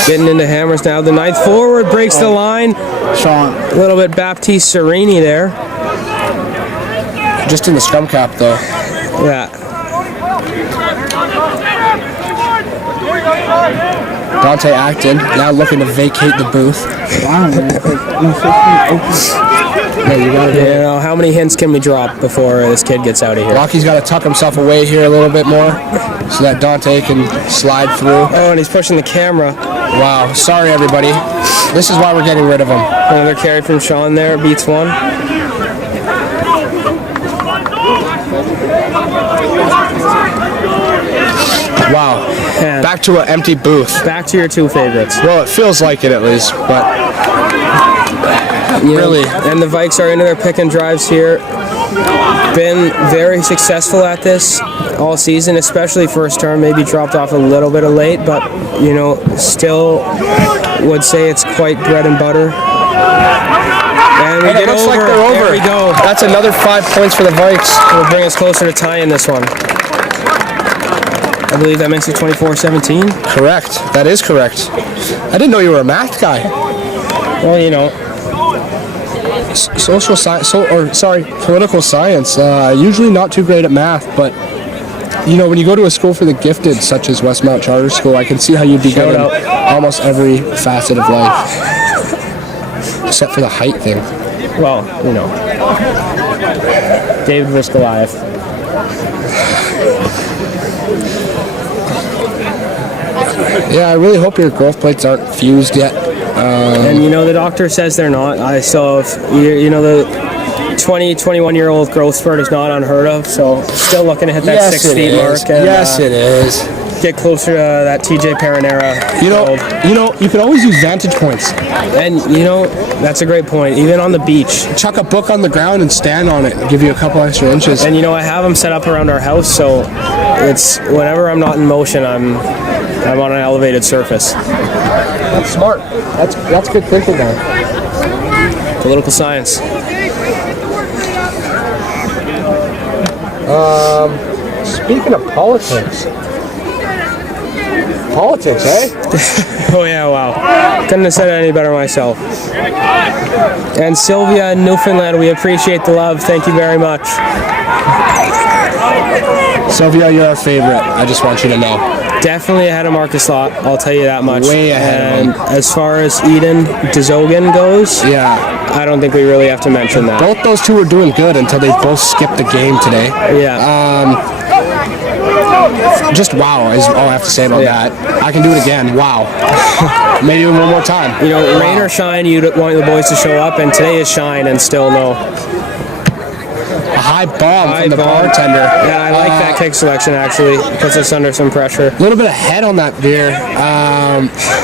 Getting into hammers now. The ninth forward breaks the line. Sean. A little bit Baptiste Serini there. Just in the scrum cap, though. Yeah. Dante Acton now looking to vacate the booth. You know, how many hints can we drop before this kid gets out of here? Rocky's got to tuck himself away here a little bit more so that Dante can slide through. Oh, and he's pushing the camera. Wow, sorry everybody. This is why we're getting rid of him. Another carry from Sean there, beats one. Wow, And back to an empty booth. back to your 2 favorites. Well, it feels like it at least, but Really. And the Vikes are into their pick and drives here. Been very successful at this all season, especially first term. Maybe dropped off a little bit of late, but, you know, still would say it's quite bread and butter. And we it get looks over. like they're over. There we go. That's another 5 points for the Vikes. It'll bring us closer to tying this one. I believe that makes it 24-17. Correct. That is correct. I didn't know you were a math guy. Well, you know. Social science, political science. Usually not too great at math, but you know, when you go to a school for the gifted, such as Westmount Charter School, I can see how you'd be good at almost every facet of life, except for the height thing. Well, you know, David versus Goliath. Yeah, I really hope your growth plates aren't fused yet. And you know, the doctor says they're not. I still have, you know, the 21-year-old growth spurt is not unheard of, so still looking to hit that 6 feet mark. And, yes, it is. Get closer to that TJ Perrin era. You know, you can always use vantage points. And you know, that's a great point. Even on the beach, chuck a book on the ground and stand on it. Give you a couple extra inches. And you know, I have them set up around our house, so it's whenever I'm not in motion, I'm on an elevated surface. That's smart. That's good thinking, man. Political science. Speaking of politics. Politics, eh? Oh yeah, wow. Couldn't have said it any better myself. And Sylvia in Newfoundland, we appreciate the love. Thank you very much. Sylvia, you're our favorite. I just want you to know. Definitely ahead of Marcus Lott, I'll tell you that much. Way ahead and of him. As far as Eden Dezogan goes, yeah, I don't think we really have to mention that. Both those two were doing good until they both skipped the game today. Yeah. Just wow is all I have to say about that. I can do it again. Wow. Maybe even one more time. You know, rain or shine, you'd want the boys to show up, and today is shine and still no. A high bomb from the bartender. Yeah, I like that kick selection, actually. Puts us under some pressure. A little bit of head on that beer.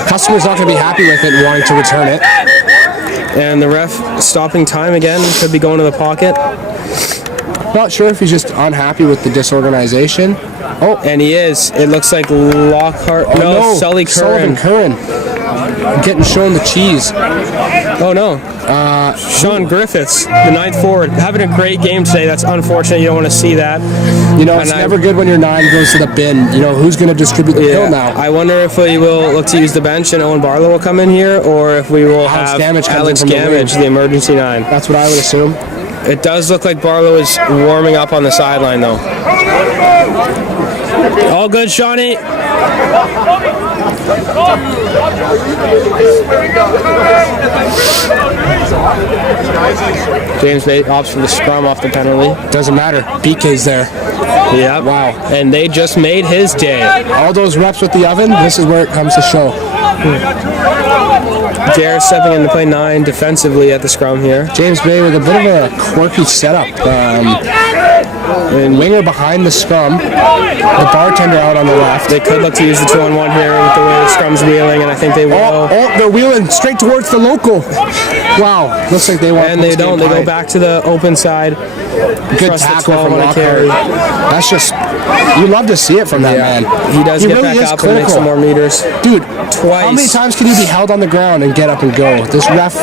Customer's not going to be happy with it and wanting to return it. And the ref stopping time again. Could be going to the pocket. Not sure if he's just unhappy with the disorganization. Oh, and he is. It looks like Lockhart. Oh, no, Sully Curran. Curran. Getting shown the cheese. Oh, no. Sean Griffiths, the 9th forward, having a great game today. That's unfortunate. You don't want to see that. You know, it's never good when your 9 goes to the bin. You know, who's going to distribute the pill now? I wonder if we will look to use the bench and Owen Barlow will come in here, or if we will have Alex Gamage, the emergency 9. That's what I would assume. It does look like Barlow is warming up on the sideline, though. All good, Shawnee. James Bay opts for the scrum off the penalty. Doesn't matter. BK's there. Yeah. Wow. And they just made his day. All those reps with the oven, this is where it comes to show. Jared stepping in to play 9 defensively at the scrum here. James Bay with a bit of a quirky setup. And winger behind the scrum. The bartender out on the left. They could look to use the 2-on-1 here with the way the scrum's wheeling, and I think they will. Oh, they're wheeling straight towards the local. Wow. Looks like they want. And they don't. They go back to the open side. Good tackle from Lockhart. That's just, you love to see it from that man. He does get back up and make some more meters. Dude, twice. How many times can you be held on the ground and get up and go? This ref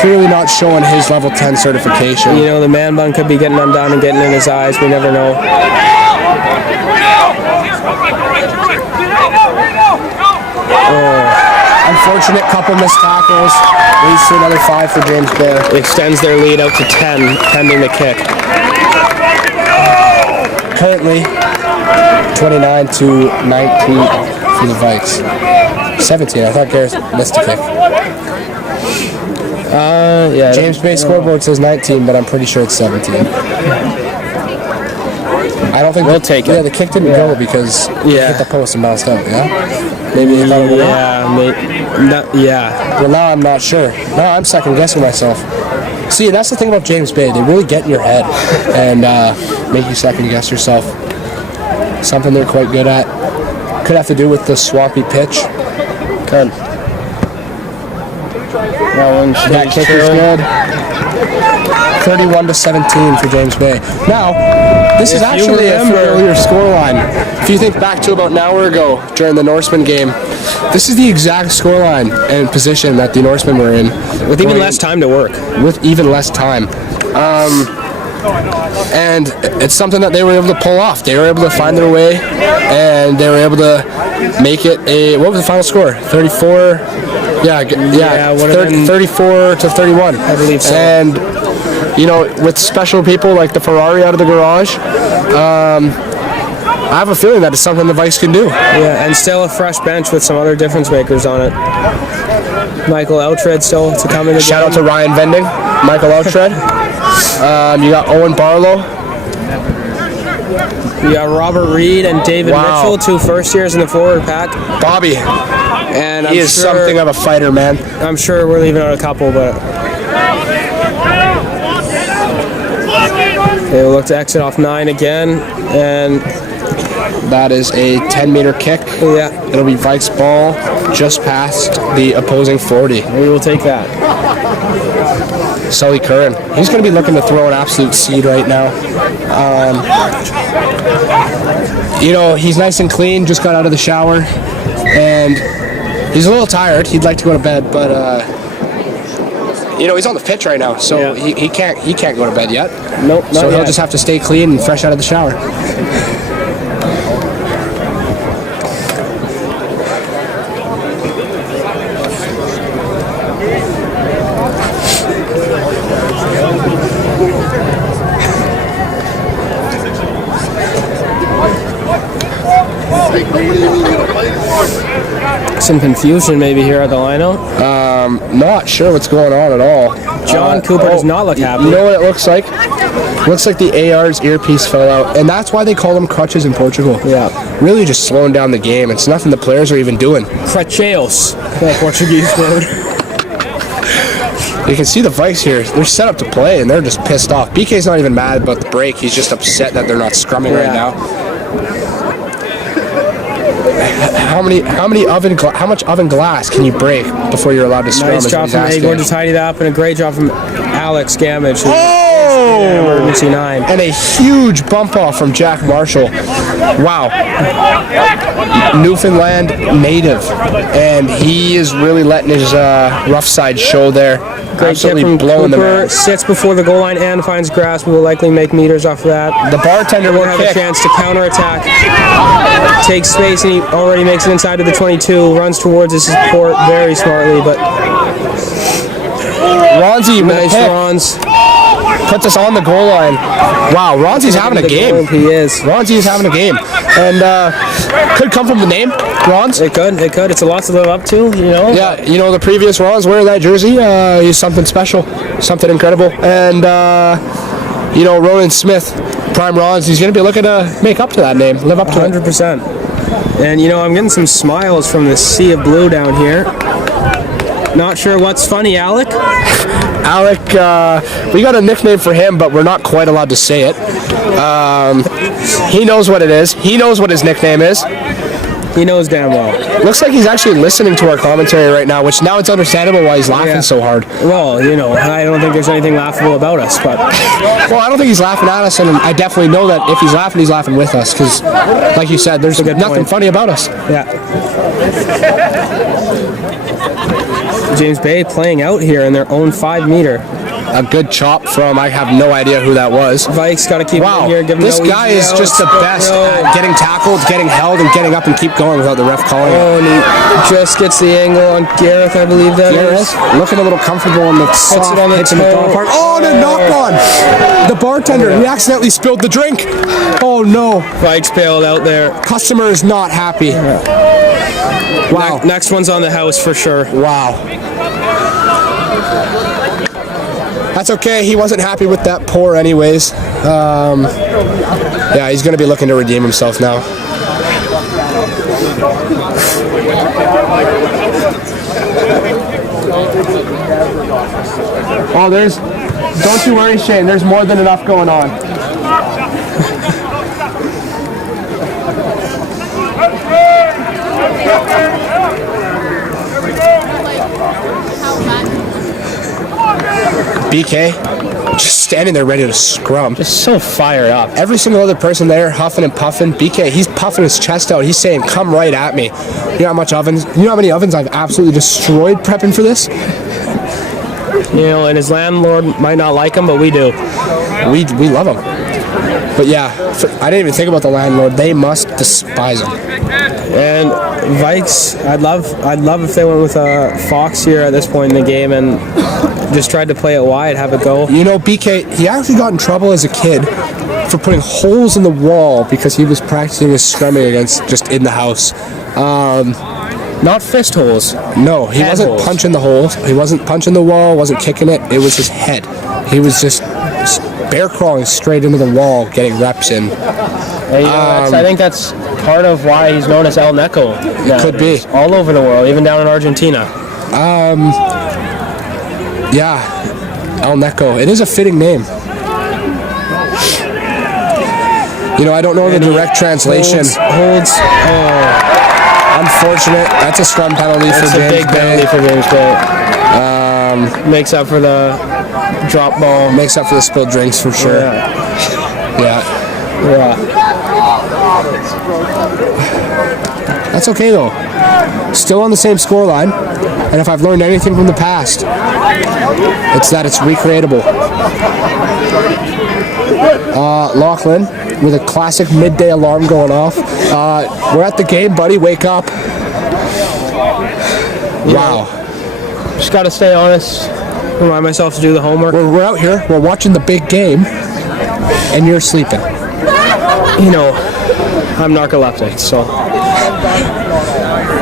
clearly not showing his level 10 certification. You know, the man bun could be getting undone and getting in his eyes. We never know. Unfortunate couple missed tackles. Leads to another 5 for James Bay. Extends their lead out to 10, pending the kick. Currently, 29-19 for the Vikes. 17. I thought Garrett missed a kick. Yeah. James Bay scoreboard says 19, but I'm pretty sure it's 17. I don't think we'll take it. Yeah, the kick didn't go because it hit the post and bounced out. Yeah. Maybe they thought it would. Yeah. Well, now I'm not sure. Now I'm second guessing myself. See, that's the thing about James Bay. They really get in your head and make you second guess yourself. Something they're quite good at. Could have to do with the swampy pitch. Good. That kick is good. 31-17 for James Bay. Now, this is If you actually a remember- familiar scoreline. If you think back to about an hour ago during the Norseman game, this is the exact scoreline and position that the Norsemen were in. With even less time to work. With even less time. And it's something that they were able to pull off. They were able to find their way, and they were able to make it a, what was the final score? 34? Yeah, would have been 34-31. I believe so. And, you know, with special people like the Ferrari out of the garage, I have a feeling that it's something the Vikes can do. Yeah, and still a fresh bench with some other difference makers on it. Michael Outred still to come in again. Shout out to Ryan Vending, Michael Outred. You got Owen Barlow. We got Robert Reed and David Wow. Mitchell, 2 first years in the forward pack. Bobby. And He is something of a fighter, man. I'm sure we're leaving out a couple, but they will look to exit off 9 again, and That is a 10-meter kick. yeah, It'll be Vikes ball just past the opposing 40. we will take that. Sully Curran. He's going to be looking to throw an absolute seed right now. You know, he's nice and clean, just got out of the shower, and he's a little tired. He'd like to go to bed, but you know, he's on the pitch right now, so Yeah. he can't go to bed yet. Nope, not So he'll yet. just have to stay clean and fresh out of the shower. Some confusion maybe here at the lineup. Not sure what's going on at all. John Cooper does not look happy. You know what it looks like? Looks like the AR's earpiece fell out, and that's why they call them crutches in Portugal. Yeah. Really just slowing down the game. It's nothing the players are even doing. Cracheos, the Portuguese word. You can see the Vikes here. They're set up to play, and they're just pissed off. BK's not even mad about the break. He's just upset that they're not scrumming right now. How much oven glass can you break before you're allowed to scrum? Nice is job what he's from asking. Agor to tidy that up, and a great job from Alex Gamage. Emergency 9. And a huge bump off from Jack Marshall. Wow. Newfoundland native. And he is really letting his rough side show there. Great hit Absolutely from blowing the Cooper. man. Sits before the goal line and finds grass. We will likely make meters off of that. The bartender Will will have kick. a chance to counterattack. Takes space and he already makes it inside of the 22. Runs towards his support very smartly, but Ronzi with a nice kick. runs. Puts us on the goal line. Wow, Ronzi's having a game. He is. Ronzi is having a game. And could come from the name, Ronz. It could. It's a lot to live up to, you know. Yeah, you know, the previous Ron's wearing that jersey, he's something special, something incredible. And, you know, Ronan Smith, Prime Ron's, he's going to be looking to make up to that name, live up to it. 100%. And, you know, I'm getting some smiles from the sea of blue down here. Not sure what's funny, Alec. Alec, we got a nickname for him, but we're not quite allowed to say it. He knows what it is. He knows what his nickname is. He knows damn well. Looks like he's actually listening to our commentary right now, which now it's understandable why he's laughing so hard. Well, you know, I don't think there's anything laughable about us, but Well, I don't think he's laughing at us, and I definitely know that if he's laughing with us, because, like you said, there's nothing point. funny about us. yeah. James Bay playing out here in their own 5-meter. A good chop from, I have no idea who that was. Vikes got to keep Wow, it here. Give him this no guy easy is just the outs. best No. at getting tackled, getting held, and getting up and keep going without the ref calling it. Oh, and he just gets the angle on Gareth, I believe that is. Looking a little comfortable on the soft it on the hits in the toe. dog park. Oh, and a knock on! The bartender, he accidentally spilled the drink. Oh no, Vikes bailed out there. customer is not happy. Wow, Next one's on the house for sure. wow. That's okay, he wasn't happy with that pour anyways. Yeah, he's going to be looking to redeem himself now. Oh, don't you worry, Shane, there's more than enough going on. BK just standing there ready to scrum. Just so fired up. Every single other person there huffing and puffing. BK, he's puffing his chest out. He's saying, come right at me. You know how much ovens, you know how many ovens I've absolutely destroyed prepping for this? You know, and his landlord might not like him, but we do. We love him. But yeah, I didn't even think about the landlord. They must despise him. And Vikes, I'd love if they went with a Fox here at this point in the game and just tried to play it wide, have a go. You know, BK, he actually got in trouble as a kid for putting holes in the wall because he was practicing his scrumming against just in the house. Not fist holes. No, he wasn't holes. punching the holes. He wasn't punching the wall, wasn't kicking it. It was his head. He was just bear crawling straight into the wall, getting reps in. And, you know, I think that's part of why he's known as El Neko. Could be. All over the world, even down in Argentina. Yeah, El Neko. It is a fitting name. You know, I don't know the direct translation. Holds. Unfortunate. That's a scrum penalty for That's a James big penalty Bay. for James Bay. Makes up for the drop ball. Makes up for the spilled drinks for sure. Yeah. That's okay though. Still on the same scoreline. And if I've learned anything from the past, it's that it's recreatable. Lachlan with a classic midday alarm going off. We're at the game, buddy. Wake up. Wow. Just got to stay honest. Remind myself to do the homework. We're out here. We're watching the big game, and you're sleeping. You know, I'm narcoleptic, so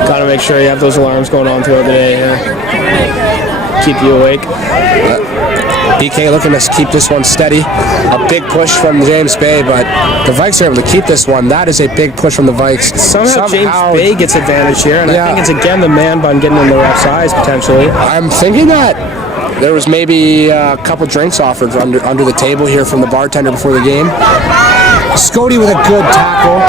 got to make sure you have those alarms going on throughout the day. Keep you awake. BK looking to keep this one steady. A big push from James Bay, but the Vikes are able to keep this one. That is a big push from the Vikes. Somehow James Bay gets advantage here, and I think it's again the man bun getting in the ref's eyes potentially. I'm thinking that there was maybe a couple drinks offered under the table here from the bartender before the game. Scotty with a good tackle.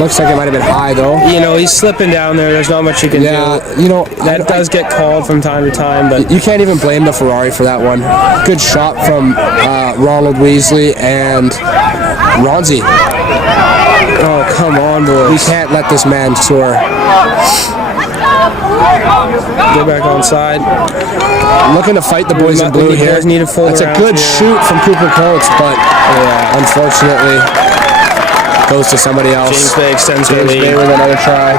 Looks like it might have been high though. You know, he's slipping down there. There's not much you can do. You know, that does get called from time to time, but you can't even blame the Ferrari for that one. Good shot from Ronald Weasley and Ronzi. Oh, come on, boys. We can't let this man soar. Get back on side. Looking to fight the boys in blue here. Need to fold That's a good shoot from Cooper Coates, but unfortunately goes to somebody else. James Bay extends James Bay with another try.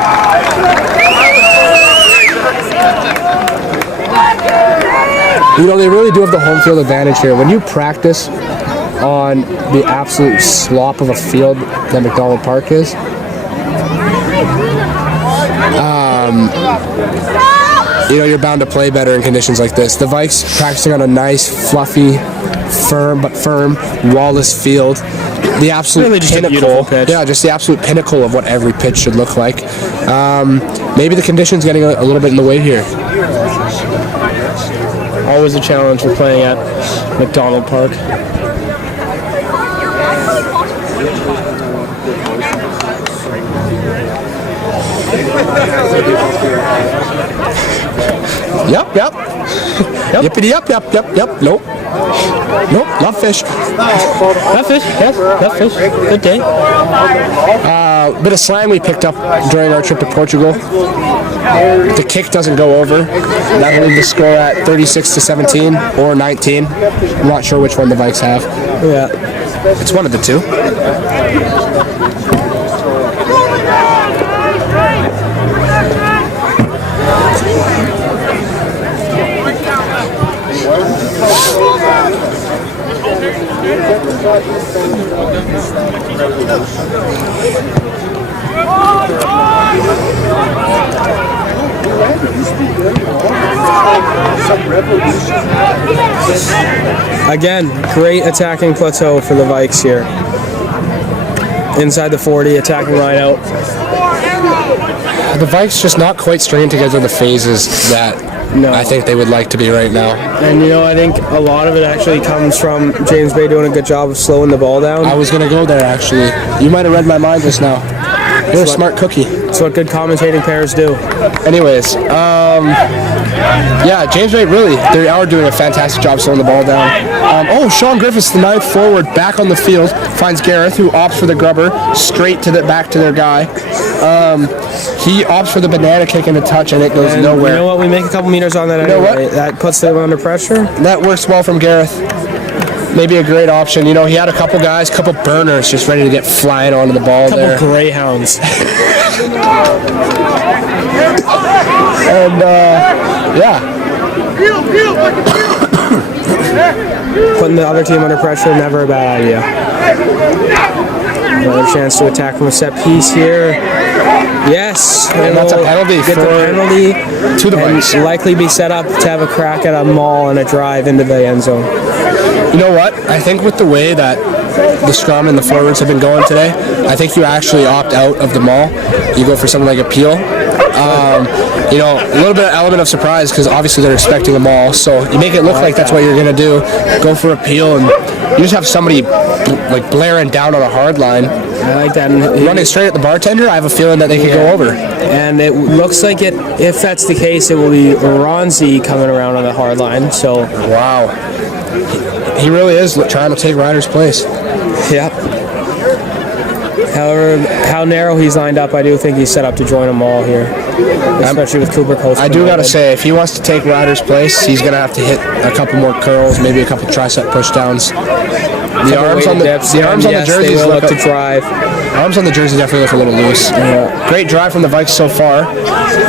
You know, they really do have the home field advantage here. When you practice on the absolute slop of a field that McDonald Park is, you know, you're bound to play better in conditions like this. The Vikes practicing on a nice, fluffy, firm, wall-less field. The absolute really just pinnacle. Pitch. Yeah, just the absolute pinnacle of what every pitch should look like. Maybe the conditions getting a little bit in the way here. Always a challenge with playing at McDonald Park. Yep. Yippity yep. Nope. Love fish. Love fish, yes. Love fish. Good day. Bit of slang we picked up during our trip to Portugal. The kick doesn't go over. That'll leave the score at 36-17 or 19. I'm not sure which one the Vikes have. Yeah. It's one of the two. Again, great attacking plateau for the Vikes here. Inside the 40, attacking line out. The Vikes just not quite stringing together the phases that I think they would like to be right now. And you know, I think a lot of it actually comes from James Bay doing a good job of slowing the ball down. I was going to go there actually. You might have read my mind just now. You're a smart cookie. That's what good commentating pairs do. Anyways, yeah, James Bay really, they are doing a fantastic job slowing the ball down. Sean Griffiths, the 9th forward, back on the field, finds Gareth, who opts for the grubber, straight to the back to their guy. He opts for the banana kick and a touch, and it goes nowhere. You know what? We make a couple meters on that anyway. That puts them under pressure. That works well from Gareth. Maybe a great option. You know, he had a couple guys, couple burners just ready to get flying onto the ball there. Couple greyhounds. And, yeah. Putting the other team under pressure, never a bad idea. Another chance to attack from a set piece here. Yes. And that's a penalty. Get the penalty. To the Vikes. Likely be set up to have a crack at a maul and a drive into the end zone. You know what? I think with the way that the scrum and the forwards have been going today, I think you actually opt out of the maul. You go for something like a peel. You know, a little bit of element of surprise because obviously they're expecting a maul, so you make it look like that's what you're going to do. Go for a peel, and you just have somebody like blaring down on a hard line. I like that. Running straight at the bartender, I have a feeling that they could go over. And it looks like it. If that's the case, it will be Ronzi coming around on the hard line. So wow, he really is trying to take Ryder's place. Yep. However, how narrow he's lined up, I do think he's set up to join them all here, especially with Cooper Coast. I do got to say, if he wants to take Ryder's place, he's going to have to hit a couple more curls, maybe a couple tricep pushdowns. The arms on the jerseys look to drive. Arms on the jersey definitely look a little loose. Yeah. Great drive from the Vikes so far.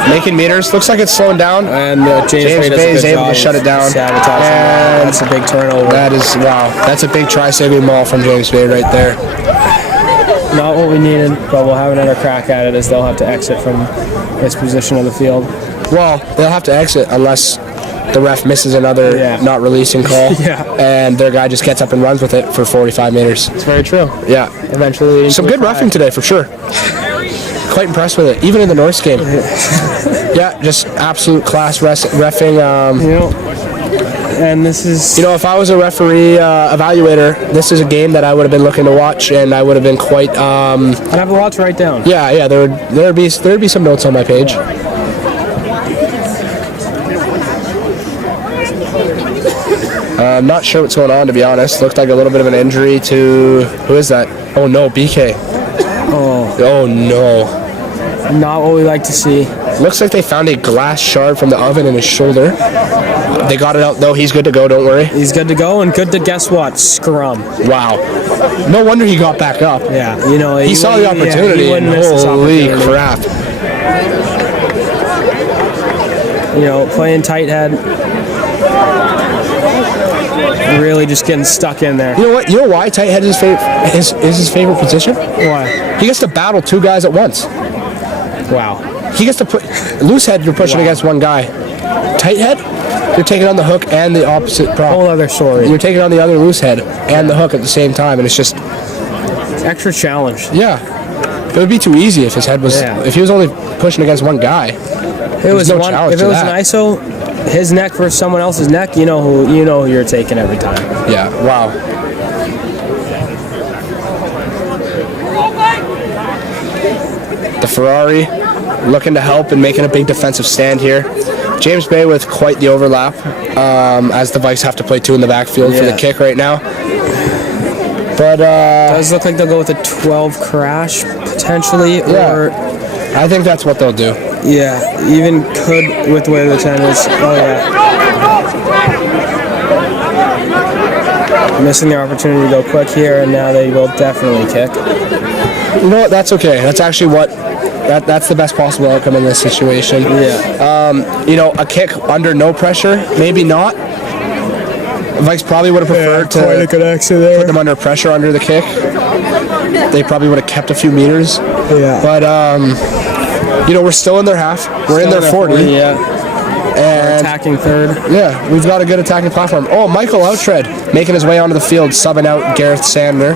Making meters. Looks like it's slowing down. And James Bay is able to shut it down. And that's a big turnover. That is, wow. That's a big try-saving maul from James Bay right there. Not what we needed, but we'll have another crack at it as they'll have to exit from this position of the field. Well, they'll have to exit unless the ref misses another not releasing call, and their guy just gets up and runs with it for 45 meters. It's very true. Yeah. Eventually. Some good roughing today, for sure. Quite impressed with it, even in the Norse game. Yeah, just absolute class reffing. You know, and this is... You know, if I was a referee evaluator, this is a game that I would have been looking to watch, and I would have been quite... I'd have a lot to write down. Yeah, there'd be some notes on my page. I'm not sure what's going on, to be honest. Looked like a little bit of an injury to... Who is that? Oh, no, BK. Oh, no. Not what we like to see. Looks like they found a glass shard from the oven in his shoulder. They got it out, though. He's good to go, don't worry. He's good to go, and good to, guess what? Scrum. Wow. No wonder he got back up. Yeah, you know... He saw the opportunity, and holy crap. You know, playing tight head... Really just getting stuck in there. You know what? You know why tight head is his favorite position? Why? He gets to battle two guys at once. Wow. He gets to put loose head. You're pushing against one guy. Tight head, you're taking on the hook and the opposite prop. Whole other story. You're taking on the other loose head and the hook at the same time, and it's just extra challenge. Yeah. It would be too easy if his head was. If he was only pushing against one guy. If it was an ISO. His neck versus someone else's neck, you know who you're taking every time. Yeah. Wow. The Ferrari looking to help and making a big defensive stand here. James Bay with quite the overlap as the Vikes have to play two in the backfield for the kick right now. But does look like they'll go with a 12 crash potentially, or I think that's what they'll do. Yeah, even could with the way the 10 is. Oh yeah. Missing their opportunity to go quick here, and now they will definitely kick. You know what? That's okay. That's actually what. That's the best possible outcome in this situation. Yeah. You know, a kick under no pressure, maybe not. Vikes probably would have preferred to put them under pressure under the kick. They probably would have kept a few meters. Yeah. But you know, we're still in their half. We're in their 40. Yeah. And attacking third. Yeah, we've got a good attacking platform. Oh, Michael Outtread making his way onto the field, subbing out Gareth Sandner.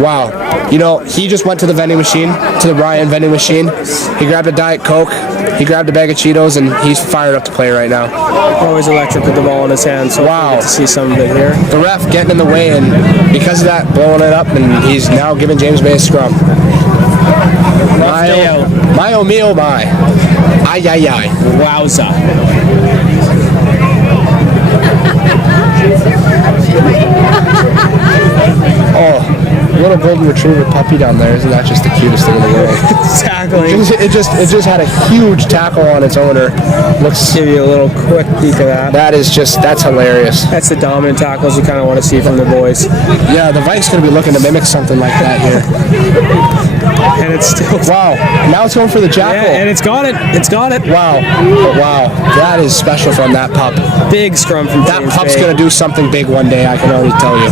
Wow. You know, he just went to the vending machine, to the Ryan vending machine. He grabbed a Diet Coke, he grabbed a bag of Cheetos, and he's fired up to play right now. Always electric with the ball in his hand, so wow. Get to see some of it here. The ref getting in the way, and because of that, blowing it up, and he's now giving James Bay a scrum. My oh me oh my. Ay ay ay. Wowza. Oh, little golden retriever puppy down there. Isn't that just the cutest thing in the world? Tackling. It just had a huge tackle on its owner. Let's give you a little quick peek of that. That's hilarious. That's the dominant tackles you kind of want to see from the boys. Yeah, the Vikes going to be looking to mimic something like that here. And it's still... Wow, now it's going for the jackal. Yeah, and it's got it. It's got it. Wow, wow, that is special from that pup. Big scrum from That James pup's Bay. going to do something big one day, I can already tell you.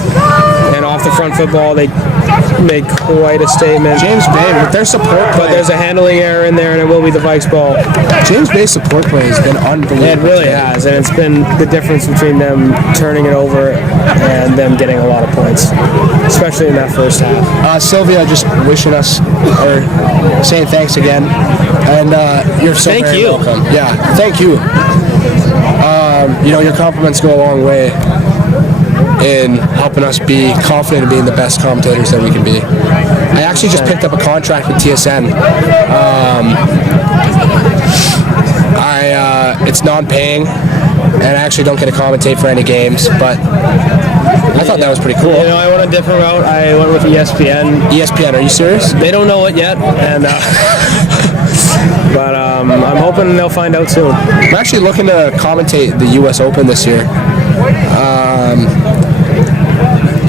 And off the front football, they made quite a statement. James Bay, with their support play. But there's a handling error in there, and it will be the Vikes ball. James Bay's support play has been unbelievable. It really has, and it's been the difference between them turning it over and them getting a lot of points, especially in that first half. Sylvia just wishing us, or saying thanks again, and you're so Thank very you. welcome. Yeah, thank you. Your compliments go a long way in helping us be confident in being the best commentators that we can be. I actually just picked up a contract with TSN. It's non-paying, and I actually don't get to commentate for any games, but I thought that was pretty cool. You know, I went a different route. I went with ESPN. ESPN, are you serious? They don't know it yet, and but I'm hoping they'll find out soon. I'm actually looking to commentate the U.S. Open this year.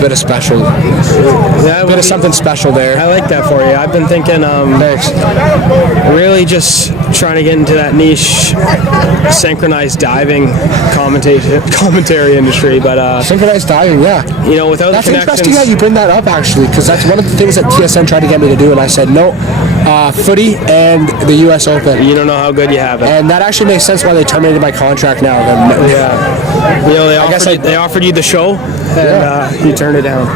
Bit of special, bit of something special there. I like that for you. I've been thinking, Thanks. really just trying to get into that niche synchronized diving commentary industry, but Synchronized diving, yeah. you know, without That's the connections. interesting that you bring that up, actually, because that's one of the things that TSN tried to get me to do, and I said no. Footy and the U.S. Open. You don't know how good you have it. And that actually makes sense why they terminated my contract now. Yeah. You know, they offered you the show, and you turned it down.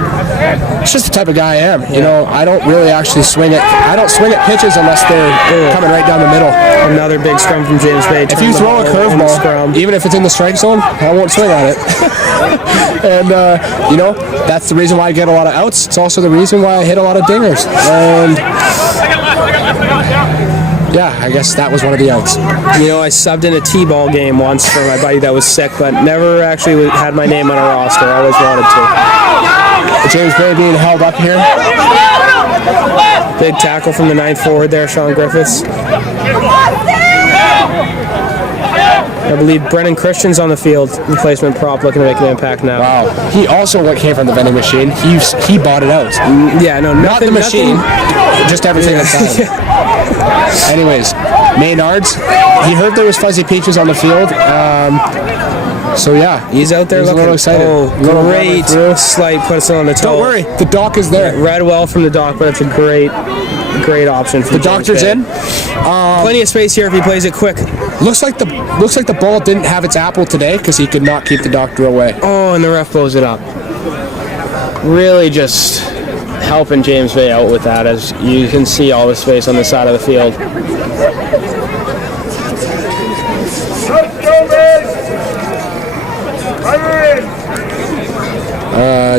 It's just the type of guy I am. You know, I don't really actually swing it. I don't swing at pitches unless they're coming right down the middle. Another big scrum from James Bay. If you throw a curveball, even if it's in the strike zone, I won't swing at it. And, that's the reason why I get a lot of outs. It's also the reason why I hit a lot of dingers. And yeah, I guess that was one of the outs. You know, I subbed in a T-ball game once for my buddy that was sick, but never actually had my name on a roster. I always wanted to. James Bay being held up here. Big tackle from the 9th forward there, Sean Griffiths. I believe Brennan Christian's on the field, replacement prop, looking to make an impact now. Wow. He also came from the vending machine. He bought it out. Yeah, no, Not the machine, just everything inside. Anyways, Maynard's. He heard there was Fuzzy Peaches on the field. So yeah, He's out there he's looking. a little excited. Oh, great slight puts it on the toe. Don't worry, the doc is there. Read well from the doc, but it's a great option for The doctor's in. Plenty of space here if he plays it quick. Looks like the ball didn't have its apple today because he could not keep the doctor away. Oh, and the ref blows it up. Really just helping James Bay out with that, as you can see all the space on the side of the field.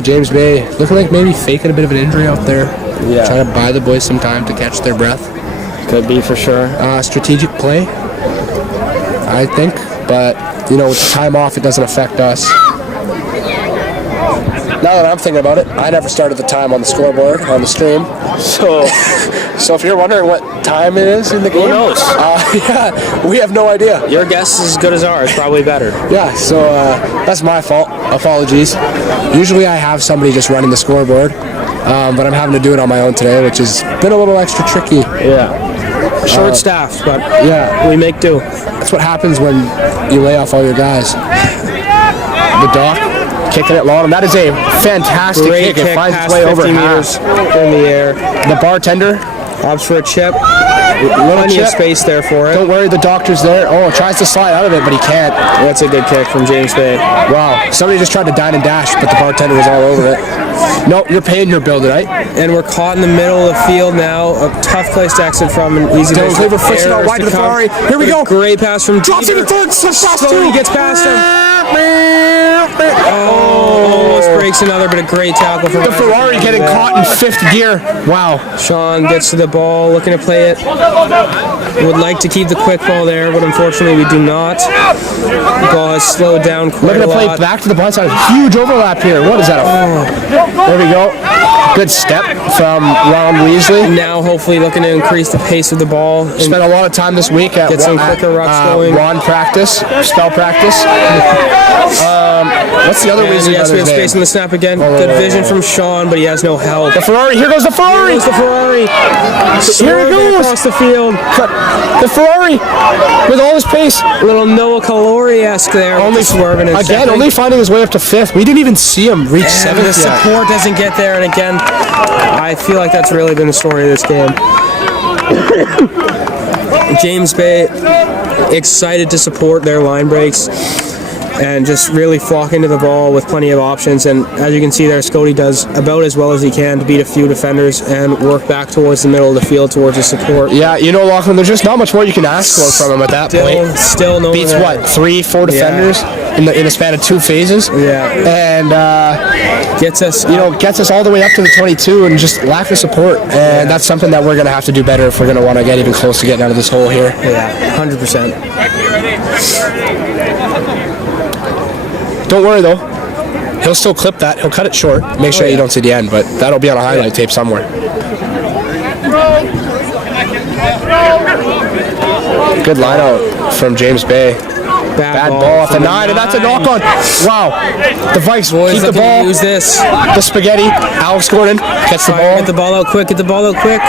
James Bay looking like maybe faking a bit of an injury out there. Yeah. Trying to buy the boys some time to catch their breath. Could be for sure. Strategic play, I think. But, with the time off, it doesn't affect us. Now that I'm thinking about it, I never started the time on the scoreboard, on the stream. So if you're wondering what time it is in the game, Who knows? Yeah, we have no idea. Your guess is as good as ours, probably better. Yeah, so that's my fault. Apologies. Usually I have somebody just running the scoreboard, but I'm having to do it on my own today, which has been a little extra tricky. Yeah. Short-staffed, but Yeah, we make do. that's what happens when you lay off all your guys. The doc kicking it long. That is a fantastic Great kick. It finds past its way over 50 half. meters in the air. The bartender, Opts for a chip. little Plenty chip. of space there for it. Don't worry, the doctor's there. Oh, tries to slide out of it, but he can't. That's a good kick from James Bay. Wow, somebody just tried to dine and dash, but the bartender was all over it. No, you're paying your bill tonight. And we're caught in the middle of the field now. A tough place to exit from. An easy Dylan place Cleaver flicks it out errors wide to the come. Ferrari. Here we go. Great pass from Drops it Jeter. in third, so fast Slowly too. gets past him. Almost breaks another, but a great tackle from The Ferrari getting caught in 5th gear. Wow. Sean gets to the ball, looking to play it. Would like to keep the quick ball there, but unfortunately we do not. The ball has slowed down quite Looking a to play lot. back to the blind side. Huge overlap here. What is that? There we go. Good step from Ron Weasley. Now hopefully looking to increase the pace of the ball. And Spent a lot of time this week at Get some quicker rucks going. Ron practice, spell practice. What's the other Weasley yes, we have brother's space in name? the snap again. Good vision from Sean, but he has no help. The Ferrari. Here goes the Ferrari. Here's the Ferrari. Here it goes. Across the field. The Ferrari with all his pace. Little Noah Calori-esque there. Only swerving and again, stepping. only finding his way up to 5th. We didn't even see him reach And 7th the yet. support doesn't get there, and again, I feel like that's really been the story of this game. James Bay excited to support their line breaks and just really flock into the ball with plenty of options. And as you can see there, Scody does about as well as he can to beat a few defenders and work back towards the middle of the field towards his support. Yeah, you know, Lachlan, there's just not much more you can ask for from him at that point. Still no Beats what, 3-4 defenders in a span of 2 phases. Yeah. And Gets us, gets us all the way up to the 22 and just lack of support. And that's something that we're going to have to do better if we're going to want to get even close to getting out of this hole here. Yeah, 100%. Don't worry though, he'll still clip that. He'll cut it short. Make sure you don't see the end, but that'll be on a highlight tape somewhere. Good line out from James Bay. Bad ball off the 9, and that's a knock on. Wow. The Vikes keep the ball. Use this. The spaghetti. Alex Gordon gets the ball. Get the ball out quick. Get the ball out quick.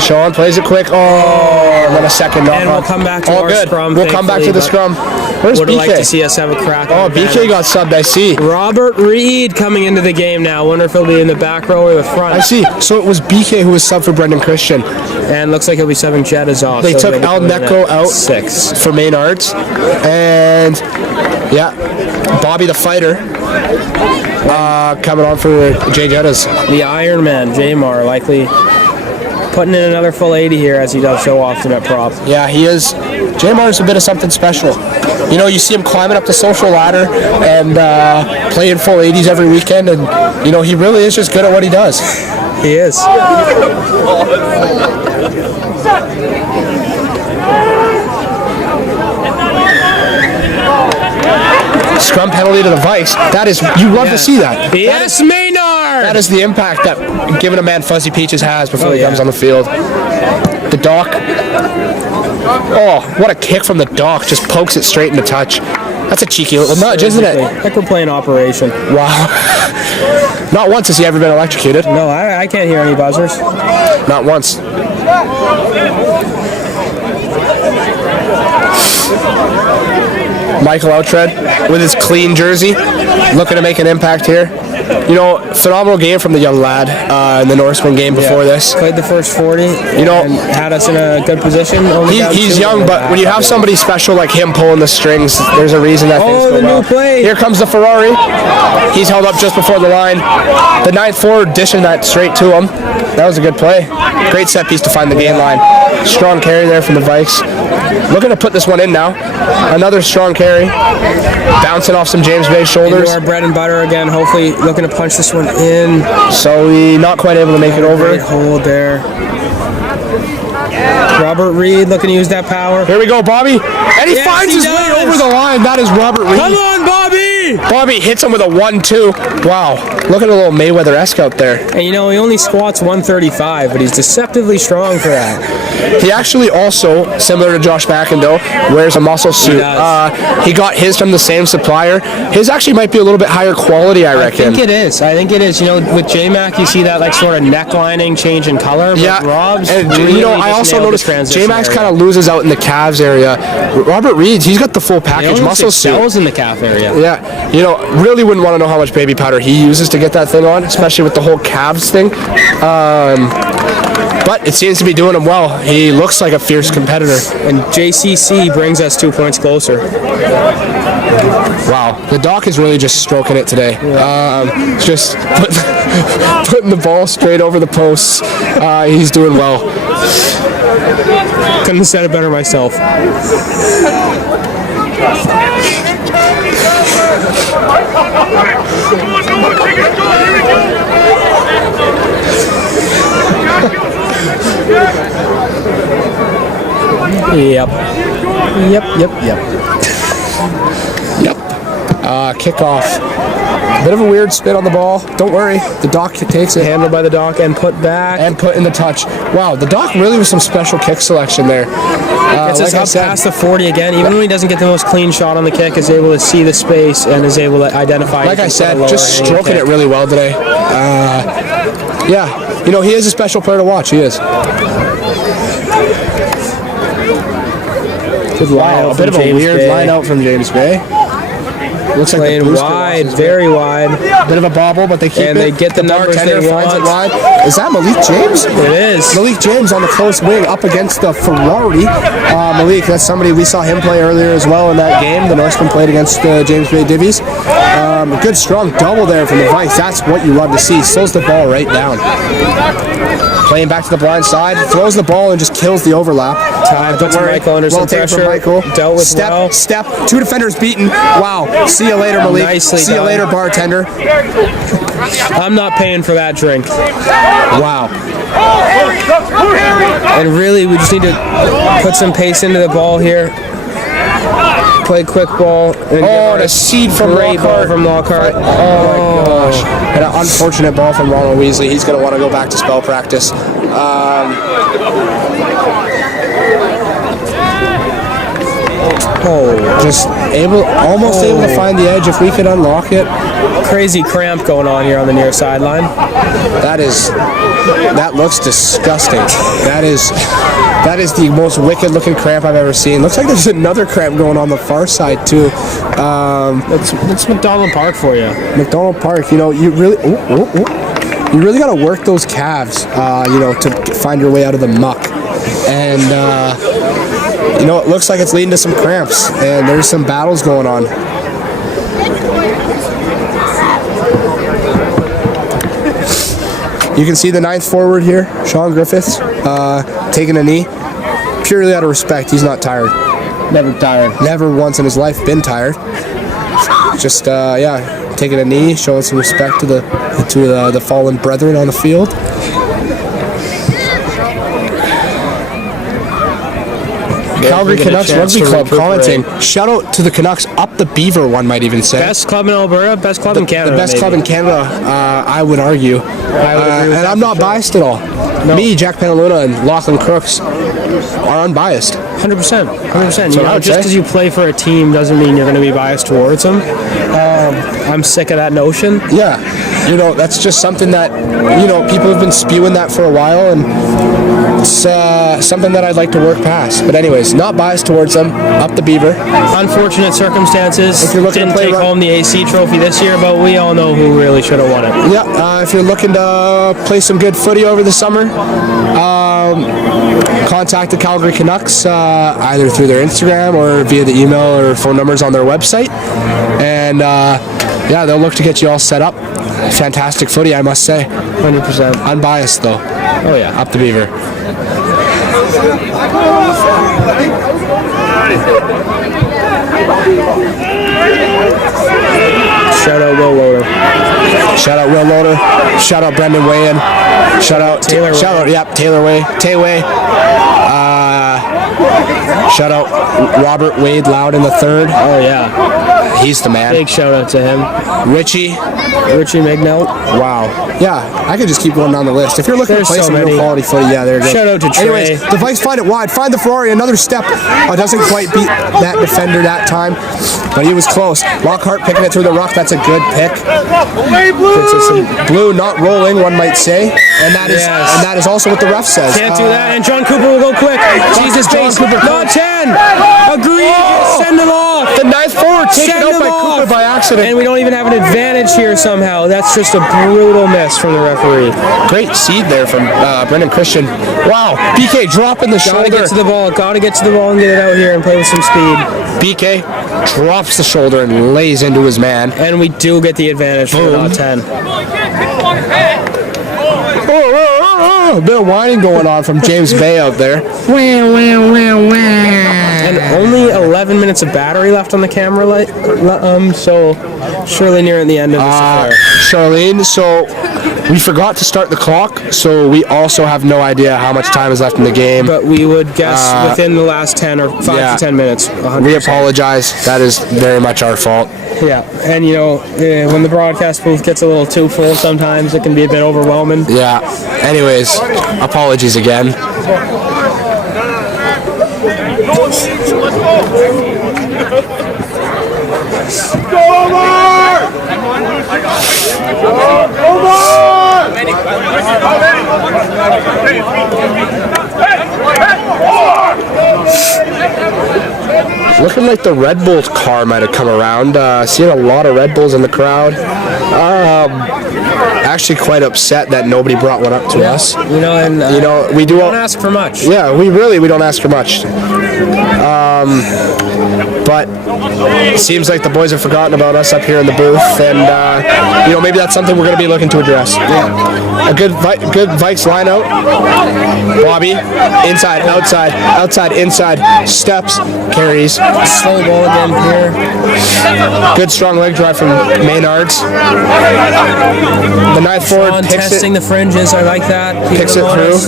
Sean plays it quick. Oh, and then a second knock And on. we'll come back to All our good. scrum. We'll come back to the scrum. Where's Would BK? like to see us have a crack. Oh, BK got subbed, I see. Robert Reed coming into the game now. Wonder if he'll be in the back row or the front. I see. So it was BK who was subbed for Brendan Christian. And looks like he'll be subbing Jettas off. They so took maybe Al coming in Necco at out 6. for Maynards. And, yeah, Bobby the Fighter coming on for Jay Jettas. The Iron Man, Jamar, likely putting in another full 80 here as he does so often at prop. Yeah, he is. Jamar's a bit of something special. You know, you see him climbing up the social ladder and playing full 80s every weekend, and, you know, he really is just good at what he does. He is. Scrum penalty to the Vikes. That is, you love to see that. Yes, Maynard! That is the impact that giving a man Fuzzy Peaches has before he comes on the field. The Doc. Oh, what a kick from the Doc. Just pokes it straight into touch. That's a cheeky little nudge, isn't it? Like we're playing Operation. Wow. Not once has he ever been electrocuted. No, I can't hear any buzzers. Not once. Michael Outred with his clean jersey, looking to make an impact here. You know, phenomenal game from the young lad in the Norseman game before this. Played the first 40. You know, and had us in a good position. Only down he's 2 young, but when you have somebody special like him pulling the strings, there's a reason that things go the well. new play. Here comes the Ferrari. He's held up just before the line. The 9th forward dishing that straight to him. That was a good play. Great set piece to find the gain line. Strong carry there from the Vikes. Looking to put this one in now. Another strong carry. Bouncing off some James Bay shoulders. Into our bread and butter again. Hopefully looking to punch this one in. So we not quite able to make it over. Great hold there. Robert Reed looking to use that power. Here we go, Bobby. And he Yes, finds he his way does. over the line. That is Robert Reed. Come on, Bobby! Bobby hits him with a 1-2. Wow. Look at a little Mayweather-esque out there. And you know, he only squats 135, but he's deceptively strong for that. He actually also, similar to Josh McIndoe, wears a muscle suit. He got his from the same supplier. His actually might be a little bit higher quality, I reckon. I think it is. You know, with J-Mac, you see that like sort of neck lining change in color. But Yeah, Rob's and really you know, I just also nailed the noticed transition J-Max area. kind of loses out in the calves area. Robert Reed, he's got the full He package almost muscle suit. excels in the calf area. Yeah, you know, really wouldn't want to know how much baby powder he uses to get that thing on, especially with the whole calves thing. But it seems to be doing him well. He looks like a fierce competitor. And JCC brings us 2 points closer. Wow, the Doc is really just stroking it today. Just putting the ball straight over the posts. He's doing well. Couldn't have said it better myself. Yep. Kickoff. Bit of a weird spin on the ball. Don't worry, the doc takes it. Handled by the dock and put back. And put in the touch. Wow, the doc really was some special kick selection there. Gets us up past the 40 again. Even when he doesn't get the most clean shot on the kick, is able to see the space and is able to identify. Like I said, just stroking it really well today. Yeah, you know, he is a special player to watch. He is. Good line out a bit of a weird line out from James Bay. Looks like playing wide, very wide. Bit of a bobble, but they keep and it. they get the numbers they finds want. it wide. Is that Malik James? It is. Malik James on the close wing up against the Ferrari. Malik, that's somebody we saw him play earlier as well in that game. The Norseman played against James Bay Divvies. A good strong double there from the Vikes. That's what you love to see. Slows the ball right down. Playing back to the blind side, throws the ball and just kills the overlap. Don't worry. Michael under some pressure. Michael. Dealt with well. Step. 2 defenders beaten. Wow. See you later, Malik. Nicely See you done. later, bartender. I'm not paying for that drink. Wow. And really, we just need to put some pace into the ball here. Play quick ball. And a seed from great ball from Lockhart. Oh my gosh. And an unfortunate ball from Ronald Weasley. He's going to want to go back to spell practice. Just almost able to find the edge if we could unlock it. Crazy cramp going on here on the near sideline. That looks disgusting. That is the most wicked looking cramp I've ever seen. Looks like there's another cramp going on the far side too. That's McDonald Park for you. McDonald Park, you know, you really got to work those calves, you know, to find your way out of the muck. And you know, it looks like it's leading to some cramps, and there's some battles going on. You can see the 9th forward here, Sean Griffiths, taking a knee. Purely out of respect, he's not tired. Never tired. Never once in his life been tired. Just, yeah, taking a knee, showing some respect to the fallen brethren on the field. Calgary Canucks Rugby Club commenting. Shout out to the Canucks up the Beaver, one might even say. Best club in Alberta, best club in Canada. The best club in Canada, I would argue. I would agree with and that I'm not biased at all. No. Me, Jack Panaluna, and Lachlan Crooks are unbiased. 100%. 100%. So I would Just say. because you play for a team doesn't mean you're going to be biased towards them. I'm sick of that notion. Yeah. You know, that's just something that, you know, people have been spewing that for a while, and it's something that I'd like to work past. But anyways, not biased towards them. Up the Beaver. Unfortunate circumstances. If you're looking Didn't to play take home the AC trophy this year, but we all know who really should have won it. Yeah, if you're looking to play some good footy over the summer, contact the Calgary Canucks either through their Instagram or via the email or phone numbers on their website. And yeah, they'll look to get you all set up. Fantastic footy, I must say. 100%. Unbiased, though. Oh, yeah. Up the Beaver. Shout out Will Loader. Shout out Will Loader. Shout out Brendan Wayan. Shout out Taylor Taylor Way. Tay Way. Shout out Robert Wade Loudon III. Oh, yeah. He's the man. Big shout out to him. Richie Magnell. Wow. Yeah, I could just keep going down the list. If you're looking There's to play so some many. real quality footy, yeah, there you go. Shout out to Trey. Anyways, the Vikes find it wide. Find the Ferrari. Another step. Doesn't quite beat that defender that time, but he was close. Lockhart picking it through the ruck. That's a good pick. Blue not rolling, one might say, and that is also what the ref says. Can't do that, and John Cooper will go quick. Jesus, John Cooper. Not 10. Agreed. Send him off. The 9th forward taken out by Cooper by accident. And we don't even have an advantage here somehow. That's just a brutal miss from the referee. Great seed there from Brendan Christian. Wow, BK dropping the shoulder. Gotta get to the ball and get it out here and play with some speed. BK drops the shoulder and lays into his man. And we do get the advantage for not 10. A bit of whining going on from James Bay out there. And Only 11 minutes of battery left on the camera light, so surely near the end of this affair. Charlene, so we forgot to start the clock, so we also have no idea how much time is left in the game. But we would guess within the last 10 or 5 to 10 minutes. 100%. We apologize. That is very much our fault. Yeah, and when the broadcast booth gets a little too full sometimes, it can be a bit overwhelming. Yeah. Anyways, apologies again. Looking like the Red Bull car might have come around. Seeing a lot of Red Bulls in the crowd. Actually quite upset that nobody brought one up to us. We don't ask for much. Yeah, we don't ask for much. But it seems like the boys have forgotten about us up here in the booth, and maybe that's something we're going to be looking to address. Yeah. A good Vikes line out. Bobby, inside, outside, inside, steps, carries. Slow ball again here. Good strong leg drive from Maynards. The ninth forward picks testing it. The fringes, I like that. Picks it through.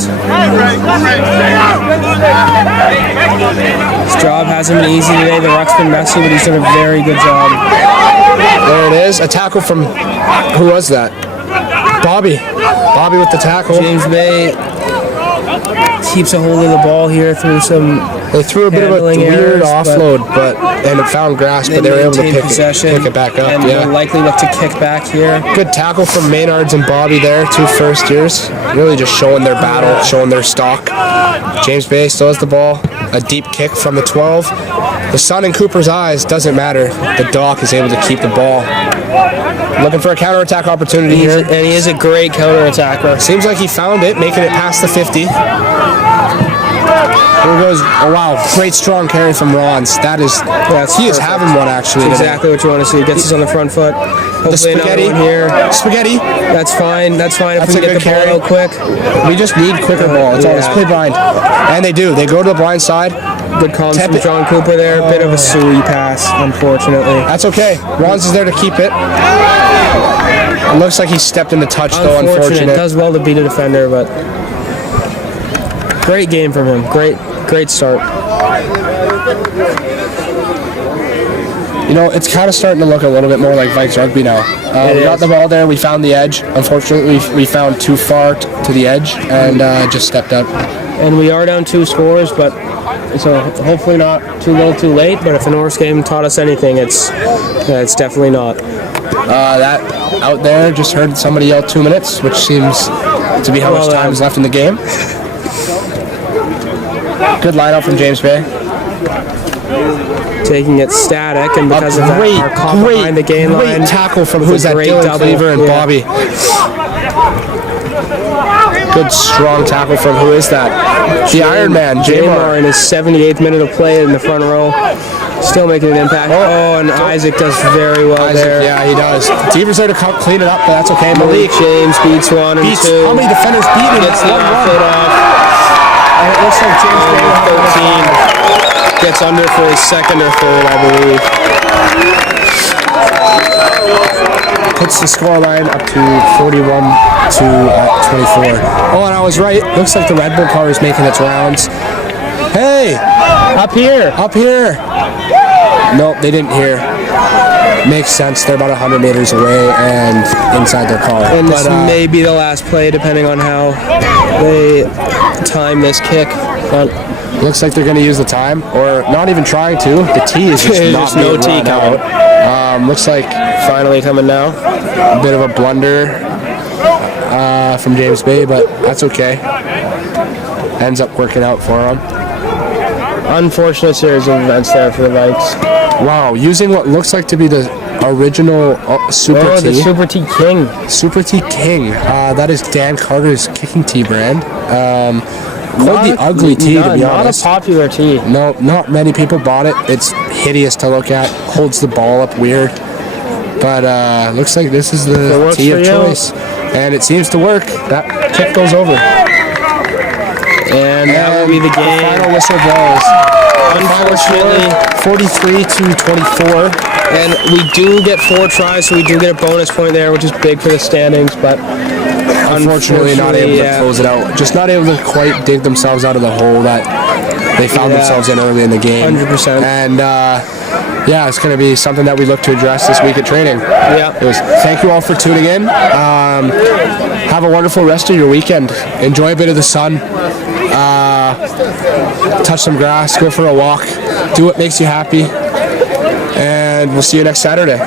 His job hasn't been easy today. The ruck's been messy, but he's done a very good job. There it is. A tackle from, who was that? Bobby. Bobby with the tackle. James Bay keeps a hold of the ball here through some. They threw a bit of a weird offload, and it found grass, but they were able to pick it back up. And they'll likely look to kick back here. Good tackle from Maynards and Bobby there, 2 first years. Really just showing their battle, showing their stock. James Bay still has the ball. A deep kick from the 12. The sun in Cooper's eyes doesn't matter. The Doc is able to keep the ball. Looking for a counterattack opportunity here. And he is a great counterattacker. Seems like he found it, making it past the 50. Here goes, oh wow, great strong carry from Rons. He is having one actually. That's exactly what you want to see. Gets us on the front foot. Hopefully the spaghetti one here. Spaghetti. That's fine. If That's we can get the carry. ball out quick. We just need quicker ball. That's all. Let's play blind. And they do. They go to the blind side. Good comms from John Cooper there. Bit of a suey pass, unfortunately. That's okay. Rons is there to keep it. It looks like he stepped in the touch though, unfortunate. Does well to beat a defender, but great game from him. Great start. It's kind of starting to look a little bit more like Vikes rugby now. We got the ball there. We found the edge. Unfortunately, we found too far to the edge and just stepped up. And we are down 2 scores, but so hopefully not too little too late. But if the Norse game taught us anything, it's definitely not. That out there just heard somebody yell 2 minutes, which seems to be how much time is left in the game. Good line out from James Bay. Taking it static, and because of that, our caught behind the game line. Great tackle from who's that? Dylan Cleaver and Bobby. Good strong tackle from who is that? The Iron Man, JBAA in his 78th minute of play in the front row. Still making an impact. And Isaac does very well there. Yeah, he does. Deaver's there to clean it up, but that's okay. Malik James beats 1 and 2. How many defenders beat him? Gets the offload off. And it looks like James Bay with 13 gets under for his second or third, I believe. Puts the score line up to 41 to 24. Oh, and I was right. Looks like the Red Bull car is making its rounds. Hey! Up here! Nope, they didn't hear. Makes sense. They're about 100 meters away and inside their car. And this may be the last play, depending on how they time this kick. But looks like they're going to use the time, or not even trying to. The tee is just not no tee coming. Looks like finally coming now. A bit of a blunder from James Bay, but that's okay. Ends up working out for him. Unfortunate series of events there for the Vikes. Wow, using what looks like to be the original Super T. The Super T King. Super T King. That is Dan Carter's kicking tee brand. Quite the ugly tee, to be honest. Not a popular tee. No, not many people bought it. It's hideous to look at. Holds the ball up weird. But looks like this is the tee of choice. And it seems to work. That kick goes over. And that will be the game. Final whistle blows. Unfortunately, 43-24. and we do get 4 tries, so we do get a bonus point there, which is big for the standings, but Unfortunately, not able to close it out. Just not able to quite dig themselves out of the hole that they found themselves in early in the game. 100%. And yeah, it's going to be something that we look to address this week at training. Yeah. Thank you all for tuning in. Have a wonderful rest of your weekend. Enjoy a bit of the sun. Touch some grass. Go for a walk. Do what makes you happy. And we'll see you next Saturday.